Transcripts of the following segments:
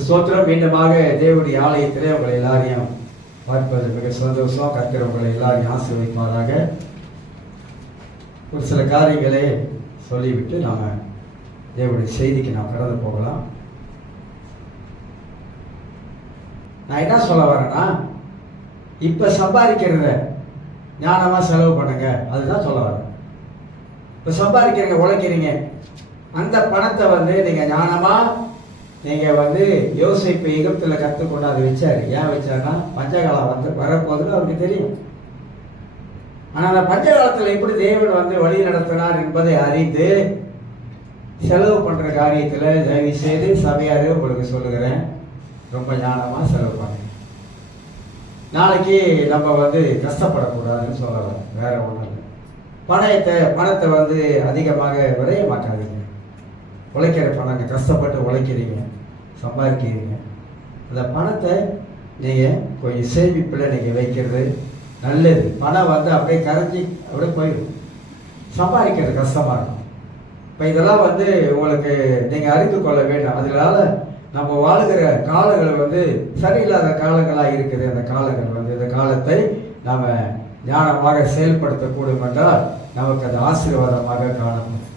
ஸ்தோத்திரம். மீண்டுமாக தேவனுடைய ஆலயத்திலே உங்களை எல்லாரையும் பார்ப்பது மிக சந்தோஷம். கர்த்தர் உங்களை எல்லாரையும் ஆசீர்வதிப்பாராக. ஒரு சில காரியங்களை சொல்லிவிட்டு நாம தேவனுடைய செய்திக்கு நாம் கடந்து போகலாம். நான் என்ன சொல்ல வரேன்னா, இப்ப சம்பாதிக்கிறத ஞானமா செலவு பண்ணுங்க, அதுதான் சொல்ல வரேன். இப்ப சம்பாதிக்கிறீங்க, உழைக்கிறீங்க, அந்த பணத்தை நீங்க ஞானமா நீங்க யோசிப்பு எகிப்துல கற்றுக்கொண்டு அதை வச்சாரு. ஏன் வச்சாருன்னா, பஞ்சகாலம் வரப்போகுதுன்னு அவருக்கு தெரியும். ஆனா அந்த பஞ்சகாலத்துல எப்படி தேவன் வழி நடத்தினார் என்பதை அறிந்து செலவு பண்ற காரியத்துல தயவு செய்து சபையாரு உங்களுக்கு சொல்லுகிறேன், ரொம்ப ஞானமா செலவு பண்ணுங்க. நாளைக்கு நம்ம கஷ்டப்படக்கூடாதுன்னு சொல்லலாம், வேற ஒன்றும் இல்லை. பணத்தை அதிகமாக விரைய மாட்டாதீங்க. உழைக்கிற பணங்க, கஷ்டப்பட்டு உழைக்கிறீங்க, சம்பாதிக்கிறீங்க, அந்த பணத்தை நீங்கள் கொஞ்சம் சேமிப்பில் நீங்கள் வைக்கிறது நல்லது. பணம் அப்படியே கரைஞ்சி அப்படியே போயிடும், சம்பாதிக்கிறது கஷ்டமாக இருக்கும். இப்போ இதெல்லாம் உங்களுக்கு நீங்கள் அறிந்து கொள்ள வேண்டும். அதனால நம்ம வாழுகிற காலங்கள் சரியில்லாத காலங்களாக இருக்குது. அந்த காலங்கள் இந்த காலத்தை நாம் ஞானமாக செயல்படுத்தக்கூடும் என்றால் நமக்கு அது ஆசீர்வாதமாக காணப்படும்.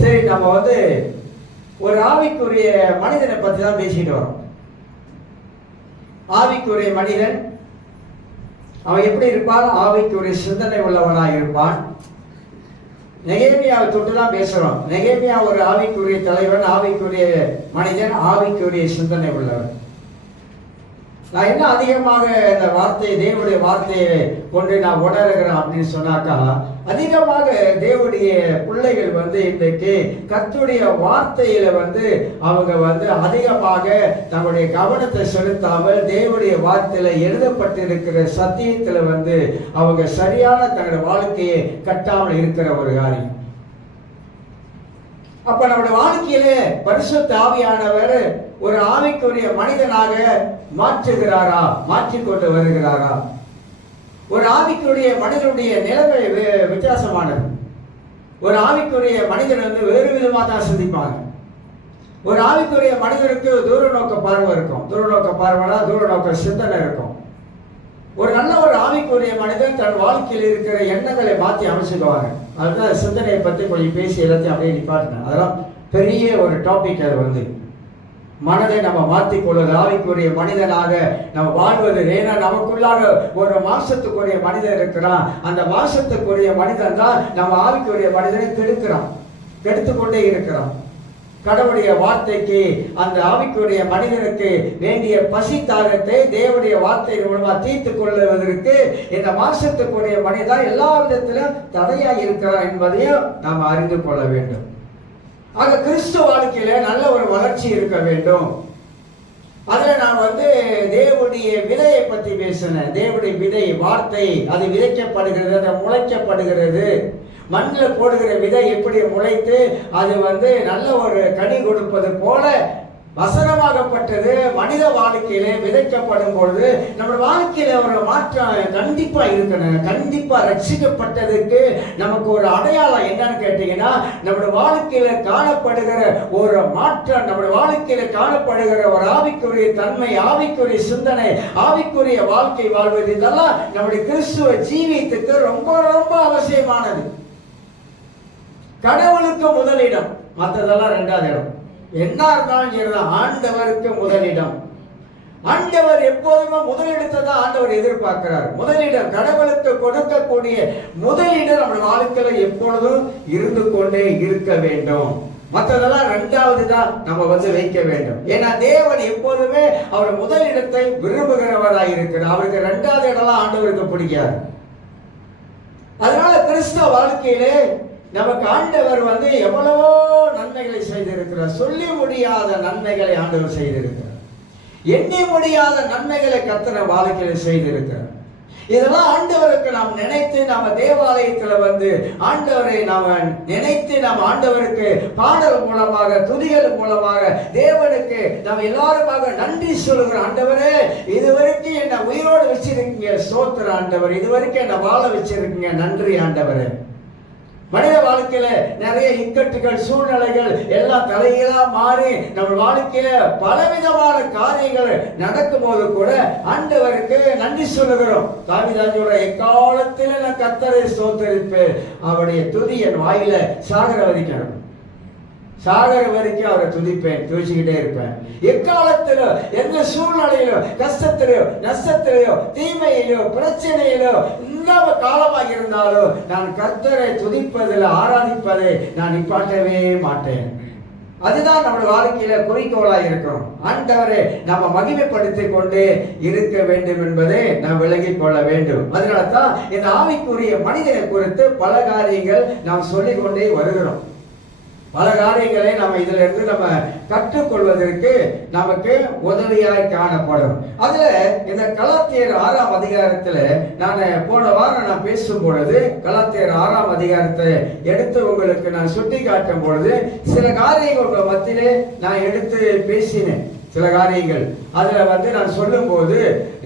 சரி, நம்ம ஒரு ஆவிக்குரிய மனிதனை பற்றி தான் பேசிட்டு வரோம். ஆவிக்குரிய மனிதன் அவன் எப்படி இருப்பான்? ஆவிக்குரிய சிந்தனை உள்ளவனாக இருப்பான். நெகேமியாவை தொட்டு தான் பேசுறோம். நெகேமியா ஒரு ஆவிக்குரிய தலைவன், ஆவிக்குரிய மனிதன், ஆவிக்குரிய சிந்தனை உள்ளவன். நான் என்ன அதிகமாக இந்த வார்த்தையை, தேவனுடைய வார்த்தையை கொண்டு நான் உணர்கிறேன் அப்படின்னு சொன்னாக்கா, அதிகமாக தேவனுடைய பிள்ளைகள் இன்றைக்கு கர்த்தருடைய வார்த்தையில அவங்க அதிகமாக தங்களுடைய கவனத்தை செலுத்தாமல் தேவனுடைய வார்த்தையில எழுதப்பட்டிருக்கிற சத்தியத்துல அவங்க சரியான தங்களுடைய வாழ்க்கையை கட்டாமல் இருக்கிற ஒரு காரியம். அப்ப நம்முடைய வாழ்க்கையில பரிசுத்த ஆவியானவர் ஒரு ஆவிக்குரிய மனிதனாக மாற்றுகிறாரா, மாற்றிக்கொண்டு வருகிறாரா? ஒரு ஆவிக்குரிய மனிதனுடைய நிலைமை வித்தியாசமானது. ஒரு ஆவிக்குரிய மனிதன் வேறு விதமாக தான் சிந்திப்பாங்க. ஒரு ஆவிக்குரிய மனிதனுக்கு தூர நோக்க பார்வை இருக்கும். தூர நோக்க பார்வைனா தூர நோக்க சிந்தனை இருக்கும். ஒரு நல்ல ஒரு ஆவிக்குரிய மனிதன் தன் வாழ்க்கையில் இருக்கிற எண்ணங்களை மாற்றி அமைச்சுக்குவாங்க. அதுதான் சிந்தனையை பற்றி கொஞ்சம் பேசி எல்லாத்தையும் அப்படியே நிப்பாட்டினேன். அதெல்லாம் பெரிய ஒரு டாபிக். அது மனதை நம்ம மாற்றிக்கொள்வது, ஆவிக்குரிய மனிதனாக நம்ம வாழ்வது. ஏன்னா நமக்குள்ளாக ஒரு மாசத்துக்குரிய மனிதன் இருக்கிறான். அந்த மாசத்துக்குரிய மனிதன் தான் நம்ம ஆவிக்குரிய மனிதனை கெடுத்து கொண்டே இருக்கிறான். கடவுளுடைய வார்த்தைக்கு, அந்த ஆவிக்குரிய மனிதனுக்கு வேண்டிய பசி தாகத்தை தேவனுடைய வார்த்தையின் மூலமா தீர்த்து கொள்வதற்கு இந்த மாசத்துக்குரிய மனிதன் எல்லா விதத்திலும் தடையாக இருக்கிறான் என்பதையும் நாம் அறிந்து கொள்ள வேண்டும். ஆக கிறிஸ்துவ வாழ்க்கையில நல்ல ஒரு வளர்ச்சி இருக்க வேண்டும். அதுல நான் தேவனுடைய விதையை பற்றி பேசினேன். தேவனுடைய விதை, வார்த்தை, அது விதைக்கப்படுகிறது, அது முளைக்கப்படுகிறது. மண்ணில் போடுகிற விதை எப்படி முளைத்து அது நல்ல ஒரு கனி கொடுப்பது போல வசனமாகப்பட்டது மனித வாழ்க்கையிலே விதைக்கப்படும் பொழுது நம்ம வாழ்க்கையில ஒரு மாற்றம் கண்டிப்பா இருக்கணும். கண்டிப்பா ரட்சிக்கப்பட்டதுக்கு நமக்கு ஒரு அடையாளம் என்னன்னு கேட்டீங்கன்னா, நம்முடைய வாழ்க்கையில காணப்படுகிற ஒரு மாற்றம், நம்முடைய வாழ்க்கையில காணப்படுகிற ஒரு ஆவிக்குரிய தன்மை, ஆவிக்குரிய சிந்தனை, ஆவிக்குரிய வாழ்க்கை வாழ்வது, இதெல்லாம் நம்முடைய கிறிஸ்துவ ஜீவியத்துக்கு ரொம்ப ரொம்ப அவசியமானது. கடவுளுக்கு முதலிடம், மற்றதெல்லாம் இரண்டாவது இடம். என்ன இருந்தாலும் சரிதான், ஆண்டவருக்கு முதலிடம். ஆண்டவர் எப்போதுமே முதலிடத்தை தான் ஆண்டவர் எதிர்பார்க்கிறார். முதலிடம், கடவுளுக்கு கொடுக்கக்கூடிய முதலிடம் நம்ம வாழ்க்கையில எப்பொழுதும் இருந்து கொண்டே இருக்க வேண்டும். மற்றதெல்லாம் இரண்டாவது தான் நம்ம வைக்க வேண்டும். ஏன்னா தேவன் எப்போதுமே அவர் முதலிடத்தை விரும்புகிறவராக இருக்கிறார். அவருக்கு இரண்டாவது இடம்லாம் ஆண்டவருக்கு பிடிக்காது. அதனால கிறிஸ்தவ வாழ்க்கையிலே நமக்கு ஆண்டவர் எவ்வளவோ நன்மைகளை செய்திருக்கிறார். சொல்லி முடியாத நன்மைகளை ஆண்டவர் செய்திருக்கிறார். எண்ணி முடியாத நன்மைகளை கர்த்தர் வாழ்க்கையில் செய்திருக்கிறார். இதெல்லாம் ஆண்டவருக்கு நாம் நினைத்து நம்ம தேவாலயத்தில் ஆண்டவரை நாம் நினைத்து நாம் ஆண்டவருக்கு பாடல் மூலமாக, துதிகள் மூலமாக தேவனுக்கு நாம் எல்லாருமாக நன்றி சொல்லுகிறோம். ஆண்டவரே, இதுவரைக்கும் என்னை உயிரோடு வச்சிருக்கீங்க, ஸ்தோத்திரம் ஆண்டவர். இதுவரைக்கும் என்னை வாழ வச்சிருக்கீங்க, நன்றி ஆண்டவரே. மனித வாழ்க்கையில நிறைய இக்கட்டுகள், சூழ்நிலைகள் எல்லாம் தலைகீழா மாறி நம்ம வாழ்க்கையில பலவிதமான காரியங்கள் நடக்கும் போது கூட ஆண்டவருக்கு நன்றி சொல்லுகிறோம். தாவீது எக்காலத்தில நான் கர்த்தரை ஸ்தோத்தரிப்பேன், அவருடைய துதி என் வாயில சாகர வரைக்கும் அவரை துதிப்பேன், துதிச்சுக்கிட்டே இருப்பேன். எக்காலத்திலோ எந்த சூழ்நிலையிலோ, கஷ்டத்திலோ, நஷ்டத்திலேயோ, தீமையிலோ, பிரச்சனையிலோ, இந்த காலமாக இருந்தாலும் நான் கர்த்தரை துதிப்பதில், ஆராதிப்பதை நான் நிப்பாட்டவே மாட்டேன். அதுதான் நம்ம வாழ்க்கையில குறிக்கோளாக இருக்கும். ஆண்டவரை நம்ம மகிமைப்படுத்திக் கொண்டே இருக்க வேண்டும் என்பதை நாம் விளங்கிக் கொள்ள வேண்டும். அதனால தான் இந்த ஆவிக்குரிய மனிதனை குறித்து பல காரியங்கள் நாம் சொல்லிக் கொண்டே வருகிறோம். பல காரியங்களை நம்ம இதுல இருந்து நம்ம கற்றுக்கொள்வதற்கு நமக்கு உதவியாய் காணப்படும். அதுல இந்த கலாத்தியர் 6ஆம் அதிகாரத்துல நான் போன வாரம் நான் பேசும் பொழுது கலாத்தியர் 6ஆம் அதிகாரத்தை எடுத்து உங்களுக்கு நான் சுட்டி காட்டும் பொழுது சில காரியங்கள் மத்தியிலே நான் எடுத்து பேசினேன். சில காரியங்கள் அதுல நான் சொல்லும் போது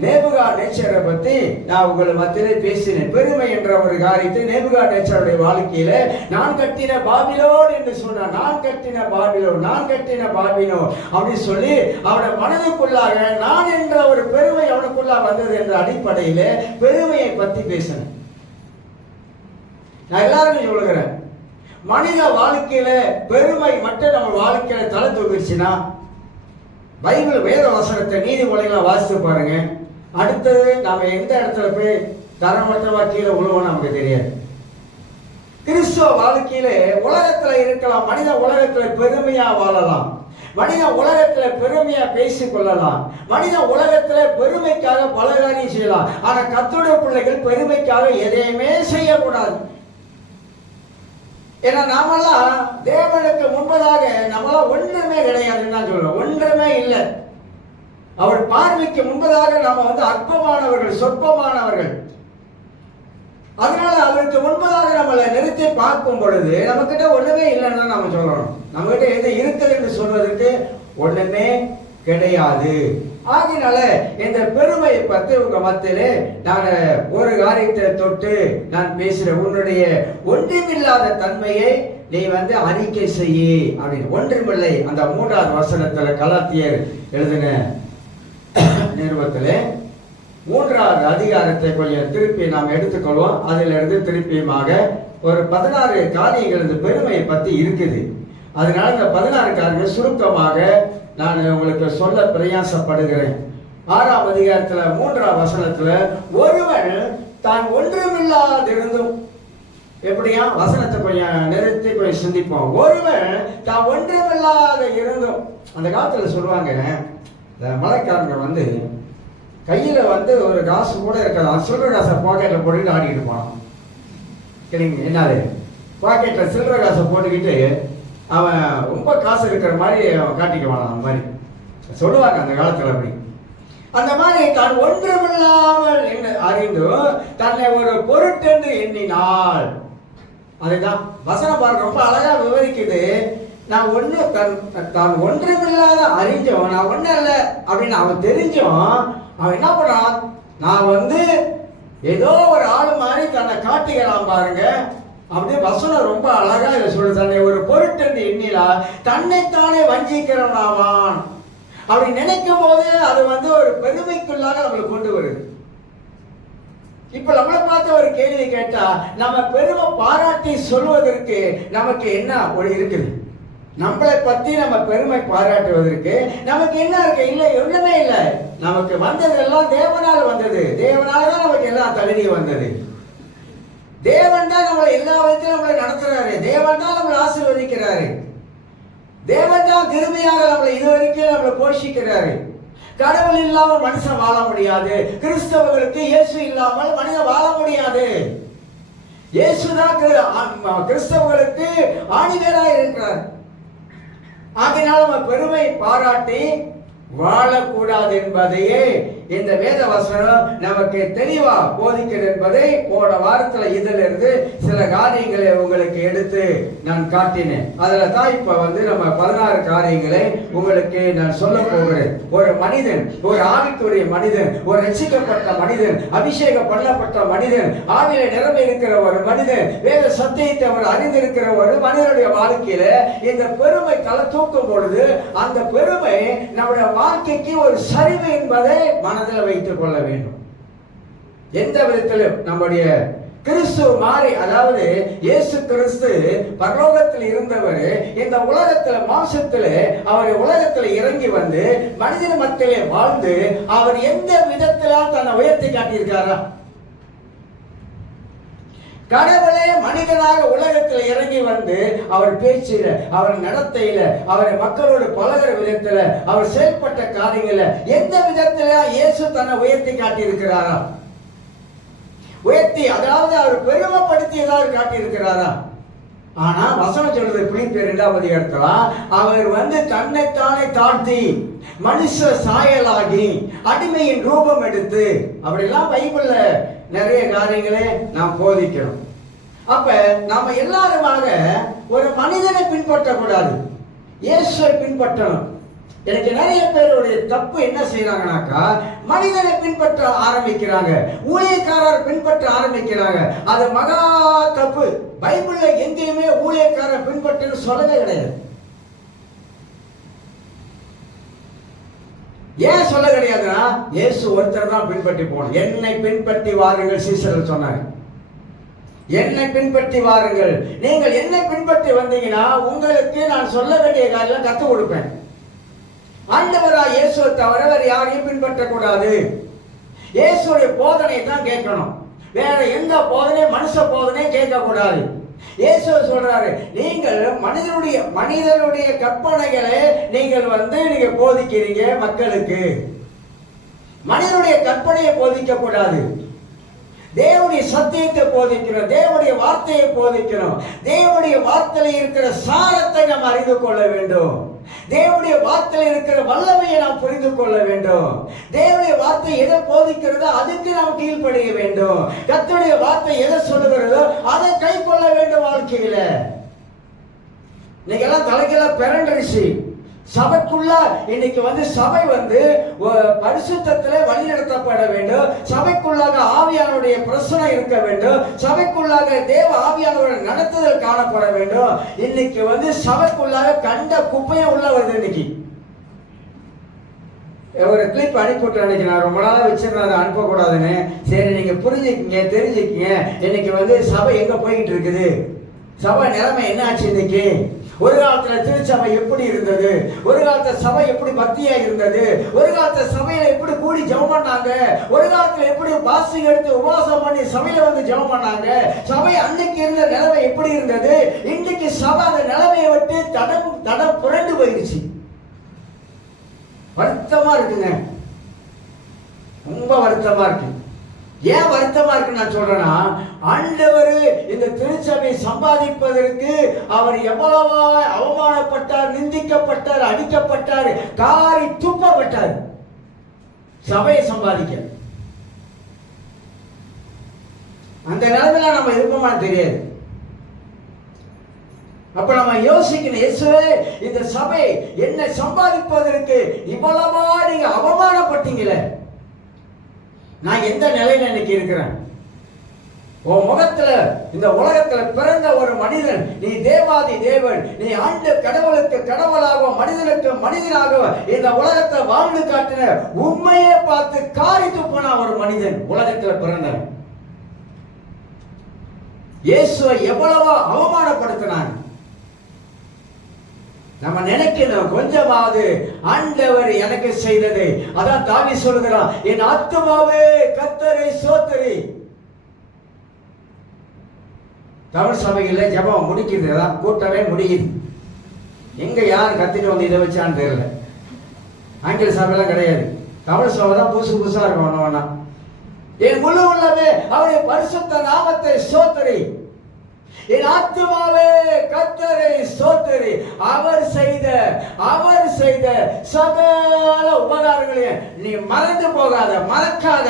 நேபுகாத்நேச்சரை பத்தி நான் உங்கள் மத்தியிலே பேசினேன். பெருமை என்ற ஒரு காரியத்தை நேபுகாத்நேச்சருடைய வாழ்க்கையில நான் கட்டின பாபிலோன் என்று சொன்னான். நான் கட்டின பாபிலோ அப்படின்னு சொல்லி அவன மனதுக்குள்ளாக நான் என்ற ஒரு பெருமை அவனுக்குள்ளா வந்தது என்ற அடிப்படையில பெருமையை பத்தி பேசினேன். நான் எல்லாருமே சொல்லுகிறேன், மனித வாழ்க்கையில பெருமை மட்டும் நம்ம வாழ்க்கையில தலை தூக்கிடுச்சுன்னா, பைபிள் வேத வசனத்தை நீதிமொழிகளை வாசித்து பாருங்க. அடுத்தது நாம எந்த இடத்துல போய் தரமட்டமா கீழே உழுவோம் நமக்கு தெரியாது. கிறிஸ்துவ வாழ்க்கையில உலகத்துல இருக்கலாம், மனித உலகத்துல பெருமையா வாழலாம், மனித உலகத்துல பெருமையா பேசிக் கொள்ளலாம், மனித உலகத்துல பெருமைக்காக பல காரியம் செய்யலாம். ஆனா கர்த்தருடைய பிள்ளைகள் பெருமைக்காக எதையுமே செய்யக்கூடாது. ஏன்னா நாமெல்லாம் தேவனுக்கு முன்பதாக நம்மளாம் ஒன்றுமே கிடையாதுன்னு தான் சொல்றோம். ஒன்றுமே இல்லை. அவர் பார்வைக்கு முன்பதாக நாம அற்பமானவர்கள், சொற்பமானவர்கள். அதனால அவருக்கு முன்பதாக நம்மளை நிறுத்தி பார்க்கும் பொழுது நம்மகிட்ட ஒண்ணுமே இல்லைன்னு நம்ம சொல்லணும். நம்மகிட்ட எது இருக்குது என்று சொல்வதற்கு ஒண்ணுமே கிடையாது. ஆகினால இந்த பெருமையை பற்றி உங்க மத்தியிலே நான் ஒரு காரியத்தை தொட்டு நான் பேசுறேன். உன்னுடைய ஒன்றுமில்லாத தன்மையை நீ அறிக்கை செய்ய அப்படின்னு. ஒன்றுமில்லை அந்த 3ஆவது வசனத்துல கலாத்தியர் எழுதின நிறுவத்துல 3ஆவது அதிகாரத்தை கொஞ்சம் திருப்பி நாம் எடுத்துக்கொள்வோம். அதில் இருந்து திருப்பியுமாக ஒரு 16 காரியங்கள் இந்த பெருமையை பத்தி இருக்குது. அதனால இந்த 16 காரியங்கள் சுருக்கமாக நான் உங்களுக்கு சொல்ல பிரயாசப்படுகிறேன். 6ஆம் அதிகாரத்துல 3ஆம் வசனத்துல ஒருவன் தான் ஒன்றுமில்லாதிருந்தும், எப்படியா வசனத்தை கொஞ்சம் நிறுத்தி கொஞ்சம் சிந்திப்போம். ஒருவன் தான் ஒன்றுமில்லாத இருந்தும், அந்த காலத்துல சொல்லுவாங்க, இந்த மலைக்காரங்க கையில ஒரு காசு கூட இருக்காது, சில்லற காசை பாக்கெட்ல போட்டுக்கிட்டு ஆடிக்கிட்டு போனான். சரிங்க, என்னது பாக்கெட்ல சில்லற காசை போட்டுக்கிட்டு அவன் ரொம்ப காசு இருக்கிற மாதிரி அவன் காட்டிக்குவான். அந்த மாதிரி சொல்லுவாங்க அந்த காலத்துல. அப்படி அந்த மாதிரி தான் ஒன்றுமில்லாமல் என்று அறிந்து தன்னை ஒரு பொருட்டென்று எண்ணினாள். அதுதான் வசனம் பார்க்க ரொம்ப அழகா விவரிக்குது. நான் தான் ஒன்றுமில்லாத அறிஞ்சோம், நான் ஒன்றும் இல்லை அப்படின்னு அவன் தெரிஞ்சோம். அவன் என்ன பண்ணான், நான் ஏதோ ஒரு ஆள் மாதிரி தன்னை காட்டிக்கிறான் பாருங்க. அப்படியே வசனம் ரொம்ப அழகா இதை சொல்லுது. தன்னை ஒரு பொருட்டென்று எண்ணிலா தன்னைத்தானே வஞ்சிக்கிறவனாவான். அப்படி நினைக்கும் போது அது ஒரு பெருமைக்குள்ளாக நம்மளை கொண்டு வருது. இப்ப நம்மளை பார்த்த ஒரு கேள்வி கேட்டா, நம்ம பெருமை பாராட்டி சொல்வதற்கு நமக்கு என்ன ஒரு இருக்குது? நம்மளை பத்தி நம்ம பெருமை பாராட்டுவதற்கு நமக்கு என்ன இருக்கு? இல்லை, ஒண்ணுமே இல்லை. நமக்கு வந்தது எல்லாம் தேவனால் வந்தது. தேவனால தான் நமக்கு எல்லாம் தகுதி வந்தது. தேவன் தான் நம்மளை எல்லா விதத்திலும் நம்மளை நடத்துறாரு. தேவன் தான் நம்மளை ஆசீர்வதிக்கிறாரு. தேவன் தான் கிருபையாக நம்மளை இதுவரைக்கும் நம்மளை போஷிக்கிறாரு. கடவுள் இல்லாமல் மனுஷன் வாழ முடியாது. கிறிஸ்தவர்களுக்கு இயேசு இல்லாமல் மனிதன் வாழ முடியாது. இயேசுதான் கிறிஸ்தவர்களுக்கு ஆணிவேராக இருக்கிறார். ஆகினால நம்ம பெருமை பாராட்டி வாழக்கூடாது என்பதையே இந்த வேத வசனம் நமக்கு தெளிவா போதிக்கிறது என்பதை போன வாரத்துல இதிலிருந்து சில காரியங்களை உங்களுக்கு எடுத்து நான் காட்டினேன். அதுல தான் இப்ப நம்ம 16 காரியங்களை உங்களுக்கு நான் சொல்ல போகிறேன். ஒரு மனிதன், ஒரு ஆவிக்குரிய மனிதன், ஒரு ரட்சிக்கப்பட்ட மனிதன், அபிஷேகம் பண்ணப்பட்ட மனிதன், ஆவியில நிரம்பி இருக்கிற ஒரு மனிதன், வேத சத்தியத்தை அவர் அறிந்திருக்கிற ஒரு மனிதனுடைய வாழ்க்கையில இந்த பெருமை தலை தூக்கும் பொழுது அந்த பெருமை நம்முடைய வாழ்க்கைக்கு ஒரு சரிவு என்பதை மனதில் வைத்துக் கொள்ள வேண்டும். எந்த விதத்திலும் நம்முடைய கிறிஸ்து மாறி, அதாவது இயேசு கிறிஸ்து பரலோகத்தில் இருந்தவர் இந்த உலகத்துல மாம்சத்துல அவர் உலகத்துல இறங்கி வந்து மனித மத்தியிலே வாழ்ந்து அவர் எந்த விதத்திலால் தன்னை உயர்த்தி காட்டியிருக்காரா? கடவுளே மனிதனாக உலகத்தில் இறங்கி வந்து அவர் பேச்சில, அவர் நடத்தையில, அவர் மக்களோடு பழகிற விதத்துல, அவர் செயல்பட்ட காரியங்கள எந்த விதத்துல இயேசு தன்னை உயர்த்தி காட்டியிருக்கிறாரா? உயர்த்தி, அதாவது அவர் பெருமைப்படுத்தி ஏதாவது காட்டியிருக்கிறாரா? ஆனா வசனம் சொல்றது பிலிப்பியர் 2ஆம் அதிகாரத்துல அவர் தன்னைத்தானே தாழ்த்தி மனுஷ சாயலாகி அடிமையின் ரூபம் எடுத்து, அப்படிலாம் பைபிள்ல நிறைய காரியங்களே நாம் போதிக்கிறோம். அப்ப நாம எல்லாருமாக ஒரு மனிதனை பின்பற்றக்கூடாது, இயேசுவை பின்பற்றணும். எனக்கு நிறைய பேருடைய தப்பு என்ன செய்யறாங்கனாக்கா, மனிதனை பின்பற்ற ஆரம்பிக்கிறாங்க, ஊழியக்காரர் பின்பற்ற ஆரம்பிக்கிறாங்க. அது மகா தப்பு. பைபிள்ல எங்கேயுமே ஊழியக்காரர் பின்பற்ற சொல்லவே கிடையாது. ஏன் சொல்ல கிடையாதுன்னா, இயேசு ஒருத்தர் தான் பின்பற்றி போகணும். என்னை பின்பற்றி வாருங்கள் சீசர்கள் சொன்னாங்க. என்னை பின்பற்றி வாருங்கள். நீங்கள் என்னை பின்பற்றி வந்தீங்கன்னா உங்களுக்கு நான் சொல்ல வேண்டிய காரியம் கற்றுக் கொடுப்பேன். ஆண்டவராய் இயேசுவை தவிர வேறு யாரையும் பின்பற்றக்கூடாது. இயேசுடைய போதனை தான் கேட்கணும். வேற எந்த போதனையும் மனுஷ போதனையும் கேட்கக்கூடாது. இயேசு சொல்றாரு, நீங்கள் மனிதனுடைய கற்பனைகளை நீங்கள் நீங்க போதிக்கிறீங்க மக்களுக்கு. மனிதனுடைய கற்பனையை போதிக்க கூடாது. தேவனுடைய சத்தியத்தை போதிக்கணும், தேவனுடைய வார்த்தையை போதிக்கணும். தேவனுடைய வார்த்தையில் இருக்கிற சாரத்தை நாம் அறிந்து கொள்ள வேண்டும். தேவனுடைய வார்த்தையில் இருக்கிற வல்லமையை நாம் புரிந்து கொள்ள வேண்டும். தேவனுடைய வார்த்தை எதை போதிக்கிறதோ அதுக்கு நாம் கீழ்ப்படிய வேண்டும். கர்த்தருடைய வார்த்தை எதை சொல்லுகிறதோ அதை கை கொள்ள வேண்டும் வாழ்க்கையில. இன்னைக்கு எல்லாம் தலைக்கெல்லாம் பிறண்டுருச்சு. சபைக்குள்ள இன்னைக்கு சபை பரிசுத்தத்திலே வழி நடத்தப்பட வேண்டும். சபைக்குள்ளாக ஆவியானுடைய பிரசனை இருக்க வேண்டும். சபைக்குள்ளாக தேவ ஆவியானுடைய நடத்துதல் காணப்பட வேண்டும். இன்னைக்கு சபைக்குள்ளாக கண்ட குப்பையை உள்ள வருது. இன்னைக்கு ஒரு கிளிப் அனுப்பிவிட்டு அன்னைக்கு நான் ரொம்ப நாளாக வச்சிருந்தேன், அனுப்பக்கூடாதுன்னு. சரி, நீங்க புரிஞ்சுக்கிங்க, தெரிஞ்சுக்கிங்க. இன்னைக்கு சபை எங்க போயிட்டு இருக்குது, சபை நிலைமை என்ன ஆச்சு இன்னைக்கு. ஒரு காலத்துல திருச்சபை எப்படி இருந்தது, ஒரு காலத்துல சபை எப்படி பக்தியா இருந்தது, ஒரு காலத்துல சபையில எப்படி கூடி ஜெபம் பண்ணாங்க, ஒரு காலத்துல எப்படி பாசிங் எடுத்து உபவாசம் பண்ணி சபையில ஜெபம் பண்ணாங்க. சபை அன்னைக்கு இருந்த நிலைமை எப்படி இருந்தது, இன்னைக்கு சபை அந்த நிலைமையை விட்டு தடம் புரண்டு போயிருச்சு. வருத்தமா இருக்குங்க, ரொம்ப வருத்தமா இருக்கு. ஏன் வருத்தமா இருக்கு நான் சொல்றேன்னா, ஆண்டவர் இந்த திருச்சபை சம்பாதிப்பதற்கு அவர் எவ்வளவா அவமானப்பட்டார், நிந்திக்கப்பட்டார், அடிக்கப்பட்டார், காரி துப்பப்பட்டார் சபையை சம்பாதிக்க. அந்த நிலைமையில நம்ம இருப்போமான்னு தெரியாது. அப்ப நம்ம யோசிக்கணும், இயேசுவே இந்த சபை என்ன சம்பாதிப்பதற்கு இவ்வளவா நீங்க அவமானப்பட்டீங்களே, நான் எந்த நிலையில இன்னைக்கு இருக்கிறேன். உன் முகத்துல இந்த உலகத்துல பிறந்த ஒரு மனிதன், நீ தேவாதி தேவன், நீ ஆண்டு கடவுளுக்கு கடவுளாக மனிதனுக்கு மனிதனாக இந்த உலகத்தை வாழ்ந்து காட்டின உண்மையை பார்த்து காரி துப்பனா ஒரு மனிதன் உலகத்துல பிறந்தவன். இயேசுவை எவ்வளவா அவமானப்படுத்தினாங்க. நம்ம நினைக்கணும், கொஞ்சமாவது ஆண்டவர் எனக்கு செய்தது. அதான் தாவீது சொல்லுகிறான், என் ஆத்துமாவே கர்த்தரை ஸ்தோத்திரி. தமிழ் சபையில் ஜெபம் முடிக்குது, அதான் கூட்டமே முடியுது. எங்க யார் கத்திட்டு இதை வச்சான்னு தெரியல. ஆங்கில சபையெல்லாம் கிடையாது, தமிழ் சபை தான் புதுசு புதுசா இருக்கும். ஒண்ணு என் முழு உள்ளவே அவருடைய பரிசுத்த நாமத்தை ஸ்தோத்திரி. என் ஆத்துமாவே கர்த்தரை ஸ்தோத்திரி. அவர் செய்த சகல உபகாரங்களையும் நீ மறந்து போகாத, மறக்காத.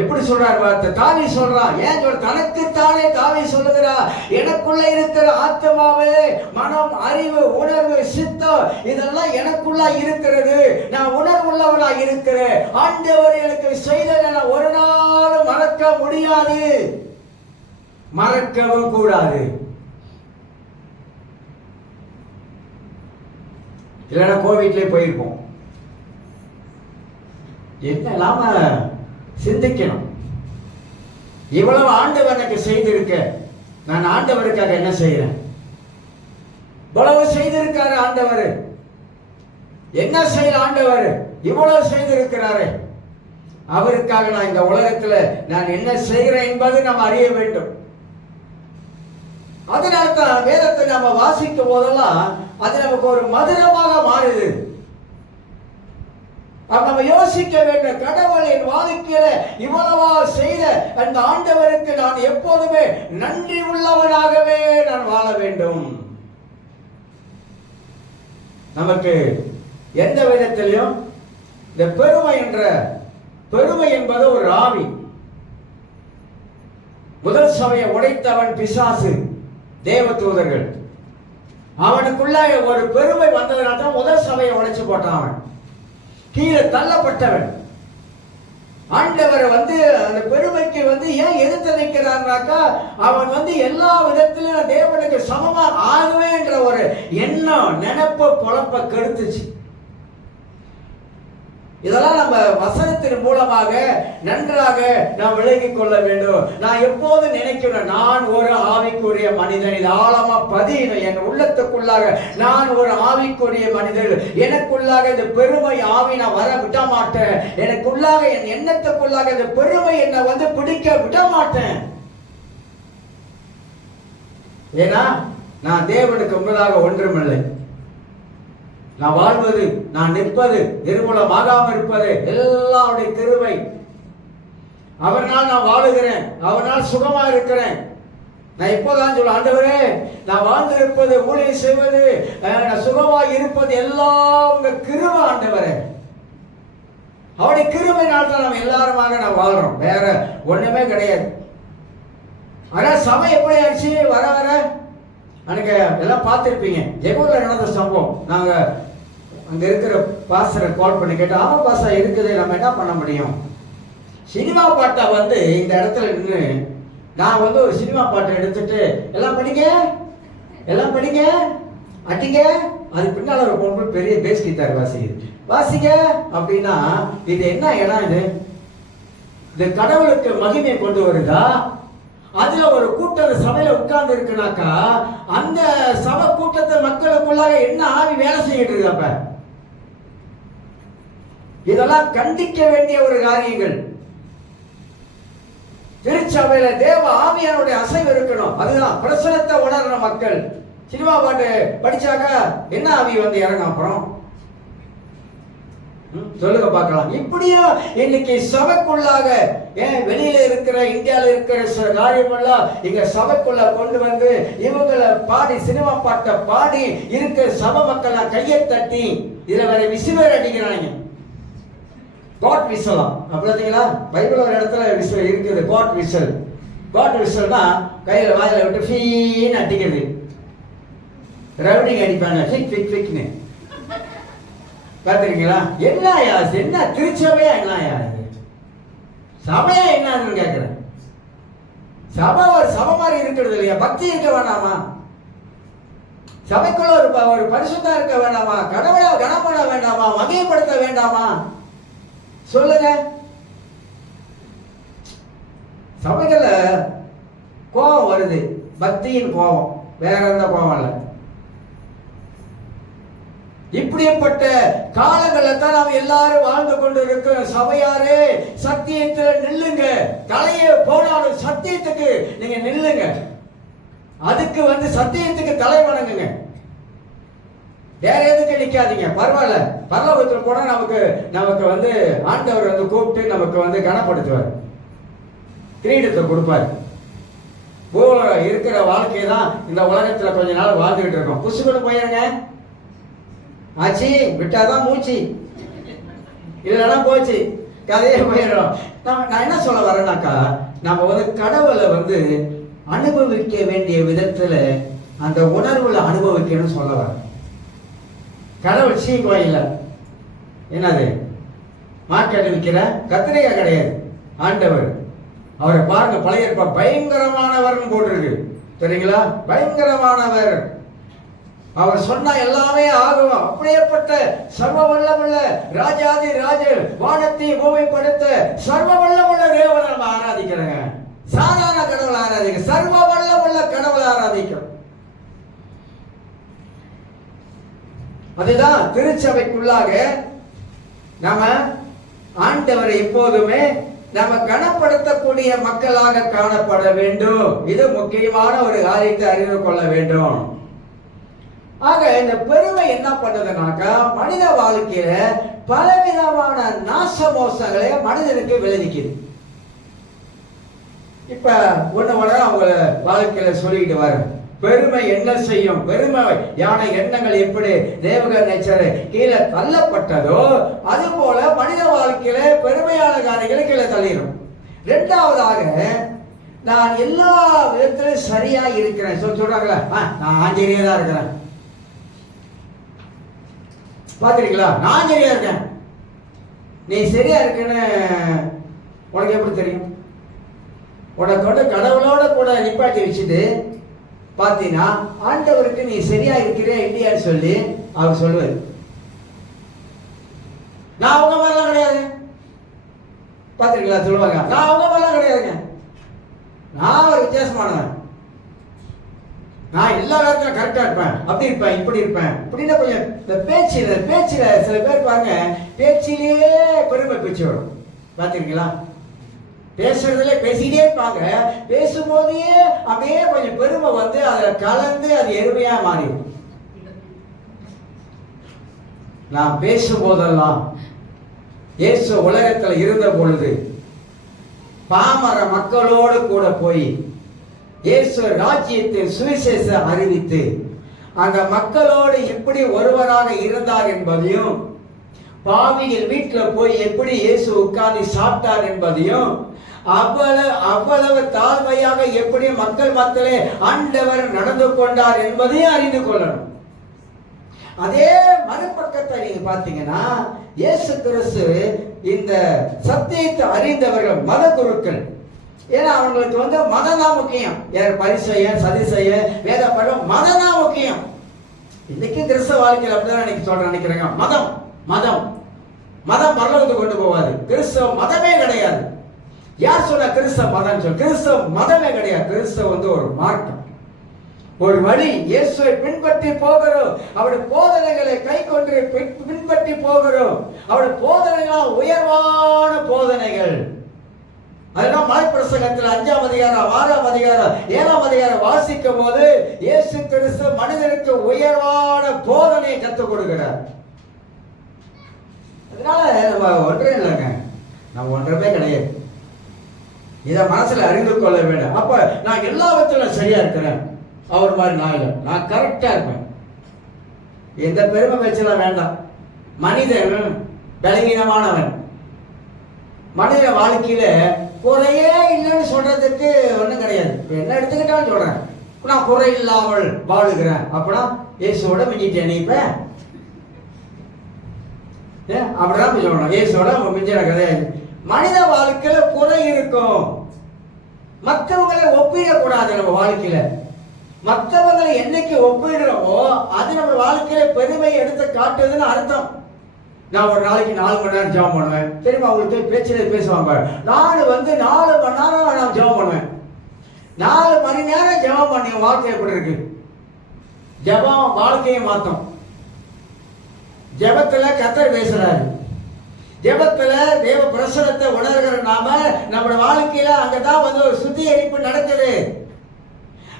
எப்படி சொல்றார் வார்த்தை? தாவி சொல்றான். ஏன் சொல்ற? தனக்குத்தானே தாவி சொல்லுகிறா, எனக்குள்ள இருக்கிற ஆத்மாவே, மனம், அறிவு, உணர்வு, சித்தம் இதெல்லாம் எனக்குள்ள இருக்கிறது. நான் உணர்வுள்ளவனா இருக்கிறேன். ஆண்டவர் எனக்கு செய்ததை நான் ஒரு நாளும் மறக்க முடியாது, மறக்கவும் கூடாது. இல்லைன்னா கோவிட்லயே போயிருப்போம். என்னெல்லாம சிந்திக்கணும். இவ்வளவு ஆண்டவர் எனக்கு செய்திருக்க, நான் ஆண்டவருக்காக என்ன செய்யறேன்? இவ்வளவு செய்திருக்காரு ஆண்டவர், என்ன செய்யற ஆண்டவர்? இவ்வளவு செய்திருக்கிறாரு. அவருக்காக நான் இந்த உலகத்துல நான் என்ன செய்கிறேன் என்பது நாம் அறிய வேண்டும். அதனால்தான் வேதத்தை நம்ம வாசிக்கும் போதெல்லாம் அது நமக்கு ஒரு மதுரமாக மாறுது. நம்ம யோசிக்க வேண்டும், கடவுள் என் வாழ்க்கையில இவ்வளவா செய்த அந்த ஆண்டவருக்கு நான் எப்போதுமே நன்றி உள்ளவனாகவே நான் வாழ வேண்டும். நமக்கு எந்த விதத்திலையும் இந்த பெருமை என்பது ஒரு ஆவி. முதல் சபையை உடைத்தவன் பிசாசு, தேவதூதர்கள். அவனுக்குள்ள ஒரு பெருமை வந்ததுனால தான் முதல் சபையை உடைச்சு போட்டான். அவன் கீழே தள்ளப்பட்டவன். ஆண்டவர் அந்த பெருமைக்கு ஏன் எதிர்த்து நிற்கிறான்னாக்கா, அவன் எல்லா விதத்திலும் தேவனுக்கு சமமா ஆகவே என்ற ஒரு எண்ணம், நினைப்ப பொழப்ப கெடுத்துச்சு. இதெல்லாம் நம்ம வசனத்தின் மூலமாக நன்றாக நாம் விலகிக் கொள்ள வேண்டும். நான் எப்போது நினைக்கிறேன், நான் ஒரு ஆவிக்குரிய மனிதன். இது ஆழமா பதியணும் என் உள்ளத்துக்குள்ளாக. நான் ஒரு ஆவிக்குரிய மனிதன். எனக்குள்ளாக இந்த பெருமை ஆவி நான் வர விட மாட்டேன். எனக்குள்ளாக என் எண்ணத்துக்குள்ளாக இந்த பெருமை என்னை பிடிக்க விட மாட்டேன். ஏன்னா நான் தேவனுக்கு முன்பதாக ஒன்றுமில்லை. நான் வாழ்வது, நான் நிற்பது, நிர்மூலமாகாமல் இருப்பது எல்லாருடைய கிருபை. அவனால் நான் வாழுகிறேன், அவனால் சுகமா இருக்கிறேன். நான் இப்போதான் சொல்ல, ஆண்டவரே நான் வாழ்ந்திருப்பது, ஊழியம் செய்வது, நான் சுகமாக இருப்பது எல்லாம் உங்க கிருபை ஆண்டவரே. அவருடைய கிருபையினால் தான் நம்ம எல்லாருமாக நான் வாழ்றோம், வேற ஒண்ணுமே கிடையாது. ஆனா சபை எப்படி ஆச்சு? வர வர அன்னைக்கு எல்லாம் பார்த்துருப்பீங்க, ஜெகூர்ல நடந்த சம்பவம். நாங்க அங்க இருக்கிற பாஸ்டரை கால் பண்ணி கேட்டோம். ஆமா பாஸ்டர் இருக்குது, நம்ம என்ன பண்ண முடியும்? சினிமா பாட்டை இந்த இடத்துல நின்று நான் ஒரு சினிமா பாட்டை எடுத்துட்டு எல்லாம் படிங்க, எல்லாம் படிங்க, அட்டிங்க, அது பின்னால ஒரு பொண்ணு பெரிய பேஸ் கிட்டார் வாசிங்க அப்படின்னா இது என்ன இடம்? இது கடவுளுக்கு மகிமையை கொண்டு வருதா? அதுல ஒரு கூட்டம் சபையில உட்கார்ந்து இருக்குனாக்கா, அந்த சபை கூட்டத்தை மக்களுக்குள்ளாக என்ன ஆவி வேலை செய்யிட்டு இருக்கு? அப்ப இதெல்லாம் கண்டிக்க வேண்டிய ஒரு காரியங்கள். திருச்சபையில தேவ ஆவியானுடைய அசைவு இருக்கணும். அதுதான் பிரசனத்தை உணர்ற மக்கள். சினிமா பாட்டு படிச்சாக்கா என்ன ஆவி இறங்கும்? அப்புறம் சொல்லுங்க பார்க்கலாம். இப்படியும் இன்னைக்கு சபைக்குள்ளாக, ஏன் வெளியில இருக்கிற இந்தியாவில் இருக்கிற காரியமெல்லாம் இங்க சபைக்குள்ள கொண்டு இவங்களை பாடி, சினிமா பாட்டை பாடி இருக்கிற சபை மக்கள் கையை தட்டி இதுல வேற விசில் அடிக்கிறாங்க. காட் விசலாம் பார்த்தீங்களா? பைபிள் ஒரு இடத்துல விசில் இருக்குது, காட் விசல். காட் விசல்னா கையில வாயில விட்டு ஃபீன்னு அடிக்கிறது. ரவுடிங் அடிப்பாங்க, ஃபிக் ஃபிக் ஃபிக்னு. பார்த்துருக்கீங்களா? என்ன திருச்சபையா? என்ன சபையா என்னன்னு கேட்கிறேன். சபை ஒரு சபை மாதிரி இருக்கிறது இல்லையா? பக்தி இருக்க வேண்டாமா? சபைக்குள்ள ஒரு பரிசுத்தா இருக்க வேண்டாமா? கடவுளை கனம் பண்ண வேண்டாமா? மகிமைப்படுத்த வேண்டாமா? சொல்லுங்க. சபைகள்ல கோபம் வருது, பக்தியின் கோபம், வேற எந்த கோபம் இல்லை. இப்படிப்பட்ட காலங்கள்ல தான் நாம் எல்லாரும் வாழ்ந்து கொண்டு இருக்கிறோம். சபையாரே சத்தியத்துல நில்லுங்க. தலையே போனாலும் சத்தியத்துக்கு நீங்க நில்லுங்க. அதுக்கு சத்தியத்துக்கு தலை வணங்குங்க. வேற எதுக்கு நிக்காதீங்க. பரவாயில்ல, பரலோகத்துல போனா நமக்கு ஆண்டவர் கூப்பிட்டு நமக்கு கனப்படுத்துவார், கிரீடத்தை கொடுப்பார். இருக்கிற வாழ்க்கையை தான் இந்த உலகத்துல கொஞ்ச நாள் வாழ்ந்துகிட்டு இருக்கோம். புசுக்குன்னு போயிருங்க ஆச்சு, விட்டாதான் மூச்சு, இல்லைன்னா போச்சு, கதையே போயிடும். நான் என்ன சொல்ல வரேன்னாக்கா, நம்ம வந்து கடவுளை வந்து அனுபவிக்க வேண்டிய விதத்துல அந்த உணர்வுல அனுபவிக்கணும்னு சொல்ல வரேன். கடவுள் கோயில்ல என்னது மார்க்கெட் விற்கிற கத்திரிக்காய் கிடையாது. ஆண்டவர், அவரை பாருங்க, பழைய ஏற்பாடு பயங்கரமானவர்னு போட்டிருக்கு சரிங்களா, பயங்கரமானவர். அவர் சொன்னா எல்லாமே ஆகும். அப்படியேப்பட்ட சர்வ வல்லமுள்ள ராஜாதி ராஜ, வானத்தை பூமிப்படுத்த சர்வ வல்லமுள்ள தேவனை நம்ம ஆராதிக்கிறோங்க. சாதாரண கடவுளை ஆராதிக்க, சர்வ வல்லமுள்ள கடவுளை ஆராதிக்கிறோம். அதுதான் திருச்சபைக்குள்ளாக நாம ஆண்டவரை எப்போதுமே நம்ம கனப்படுத்தக்கூடிய மக்களாக காணப்பட வேண்டும். இது முக்கியமான ஒரு காரியத்தை அறிந்து கொள்ள வேண்டும். ஆக இந்த பெருமை என்ன பண்ணுதுனாக்கா, மனித வாழ்க்கையில பலவிதமான நாச மோசங்களை மனிதனுக்கு விளைவிக்குது. இப்ப ஒண்ணு அவங்க வாழ்க்கையில சொல்லிட்டு வர, பெருமை என்ன செய்யும்? பெருமை யானை எண்ணங்கள் எப்படி தேவக நேச்சர் கீழே தள்ளப்பட்டதோ அது போல மனித வாழ்க்கையில பெருமையான காரியங்களை கீழே தள்ளிடும். இரண்டாவதாக, நான் எல்லா விதத்திலும் சரியா இருக்கிறேன் சொல்றாங்களா, நான் ஆஞ்சநேயரா இருக்கிறேன், பாத்திருக்கீங்களா, நான் சரியா இருக்கேன். நீ சரியா இருக்குன்னு உனக்கு எப்படி தெரியும்? உனக்கு வந்து கடவுளோட கூட நிப்பாட்டி வச்சுட்டு பாத்தீங்கன்னா ஆண்டவருக்கு நீ சரியா இருக்கிற இல்லையான்னு சொல்லி அவர் சொல்லுவார். நான் அவங்க மாதிரிலாம் கிடையாது, பாத்திருக்கீங்களா சொல்லுவாங்க, நான் அவங்க மாதிரிலாம் கிடையாதுங்க, நான் ஒரு வித்தியாசமானவன், நான் எல்லா நேரத்திலும் கரெக்டா இருப்பேன், அப்படி இருப்பேன், இப்படி இருப்பேன் இப்படின்னா கொஞ்சம் இந்த பேச்சில சில பேர் பாருங்க, பேச்சிலேயே பெருமை பேச்சு வரும். பாத்திருக்கீங்களா, பேசுறதுல பேசிட்டே இருப்பாங்க, பேசும்போதே அப்படியே கொஞ்சம் பெருமை வந்து அதுல கலந்து அது எருமையா மாறிடும். நான் பேசும்போதெல்லாம் இயேசு உலகத்துல இருந்த பொழுது பாமர மக்களோடு கூட போய் இயேசு ராஜ்யத்தின் சுவிசேஷ அறிவித்து அந்த மக்களோடு எப்படி ஒருவராக இருந்தார் என்பதையும், பாவிகள் வீட்டில் போய் எப்படி இயேசு உட்கார்ந்து சாப்பிட்டார் என்பதையும், அவ்வளவு தாழ்மையாக எப்படி மக்கள் மத்தியிலே ஆண்டவர் நடந்து கொண்டார் என்பதையும் அறிந்து கொள்ளணும். அதே மறுபக்கத்தை நீங்க பாத்தீங்கன்னா, இயேசு கிறிஸ்து இந்த சத்தியத்தை அறிந்தவர்கள் மத குருக்கள், ஏன்னா அவங்களுக்கு வந்து மதம் தான் முக்கியம். பரிசெய்ய சதிசெய்ய வேத படம் மதம் தான் முக்கியம். இன்னைக்கு கிறிஸ்தவ வாழ்க்கையில் அப்படிதான் நினைக்கிறேங்க. மதம் மதம் மதம் பரலோகத்துக்கு கொண்டு போவாது. கிறிஸ்தவ மதமே கிடையாது. யார் சொன்ன கிறிஸ்தவ மதம்? சொல்ல கிறிஸ்தவ மதமே கிடையாது. கிறிஸ்தவ வந்து ஒரு மார்க்கம், ஒரு வழி. இயேசுவை பின்பற்றி போகிறோம், அவருடைய போதனைகளை கை கொண்டு பின்பற்றி போகிறோம். அவருடைய போதனைகள் உயர்வான போதனைகள். அதெல்லாம் மலைப்பிரசங்கத்தில் 5ஆம் அதிகாரம் 6ஆம் அதிகாரம் 7ஆம் அதிகாரம் வாசிக்கும் போது இயேசு கிறிஸ்து மனிதனுக்கு உயர்வான போதனையை கற்றுக் கொடுக்கிறார். அதனால நம்ம ஒன்றே இல்லைங்க, நம்ம ஒன்றமே கிடையாது. இதை மனசுல அறிந்து கொள்ள வேண்டும். அப்ப நான் எல்லா விதத்திலும் சரியா இருக்கிறேன், அவர் மாதிரி நான் இல்லை, நான் கரெக்டா இருப்பேன். எந்த பெருமை பேச்செல்லாம் வேண்டாம். மனிதன் பலவீனமானவன். மனித வாழ்க்கையில குறையே இல்லைன்னு சொல்றதுக்கு ஒண்ணும் கிடையாது. என்ன எடுத்துக்கிட்டாலும் சொல்றேன், நான் குறை இல்லாமல் வாழுகிறேன் அப்படின்னா இயேசுவோட மிஞ்சிட்டேன். நீ இப்ப அப்படிதான் சொல்லணும், இயேசுவோட மிஞ்சிற கிடையாது. மனித வாழ்க்கையில குறை இருக்கும். மற்றவங்களை ஒப்பிடக்கூடாது. நம்ம வாழ்க்கையில மற்றவங்களை என்னைக்கு ஒப்பிடுறோமோ அது நம்ம வாழ்க்கையில பெருமை எடுத்து காட்டுதுன்னு அர்த்தம். நான் ஒரு நாளைக்கு 4 மணி நேரம் ஜெபம் பண்ணுவேன். தெரியுமா, அவங்களுக்கு பேச்சிலே பேசுவாங்க, நான் வந்து 4 மணி நேரம் நான் ஜெபம் பண்ணுவேன். 4 மணி நேரம் ஜெபம் பண்ணி வாழ்க்கை எப்படி இருக்கு? ஜெபம் வாழ்க்கையை மாற்றும். ஜெபத்துல கர்த்தர் பேசுறாரு. ஜெபத்துல தேவ பிரசன்னத்தை உணர்கிற நாம நம்ம வாழ்க்கையில அங்கதான் வந்து ஒரு சுத்திகரிப்பு நடக்குது.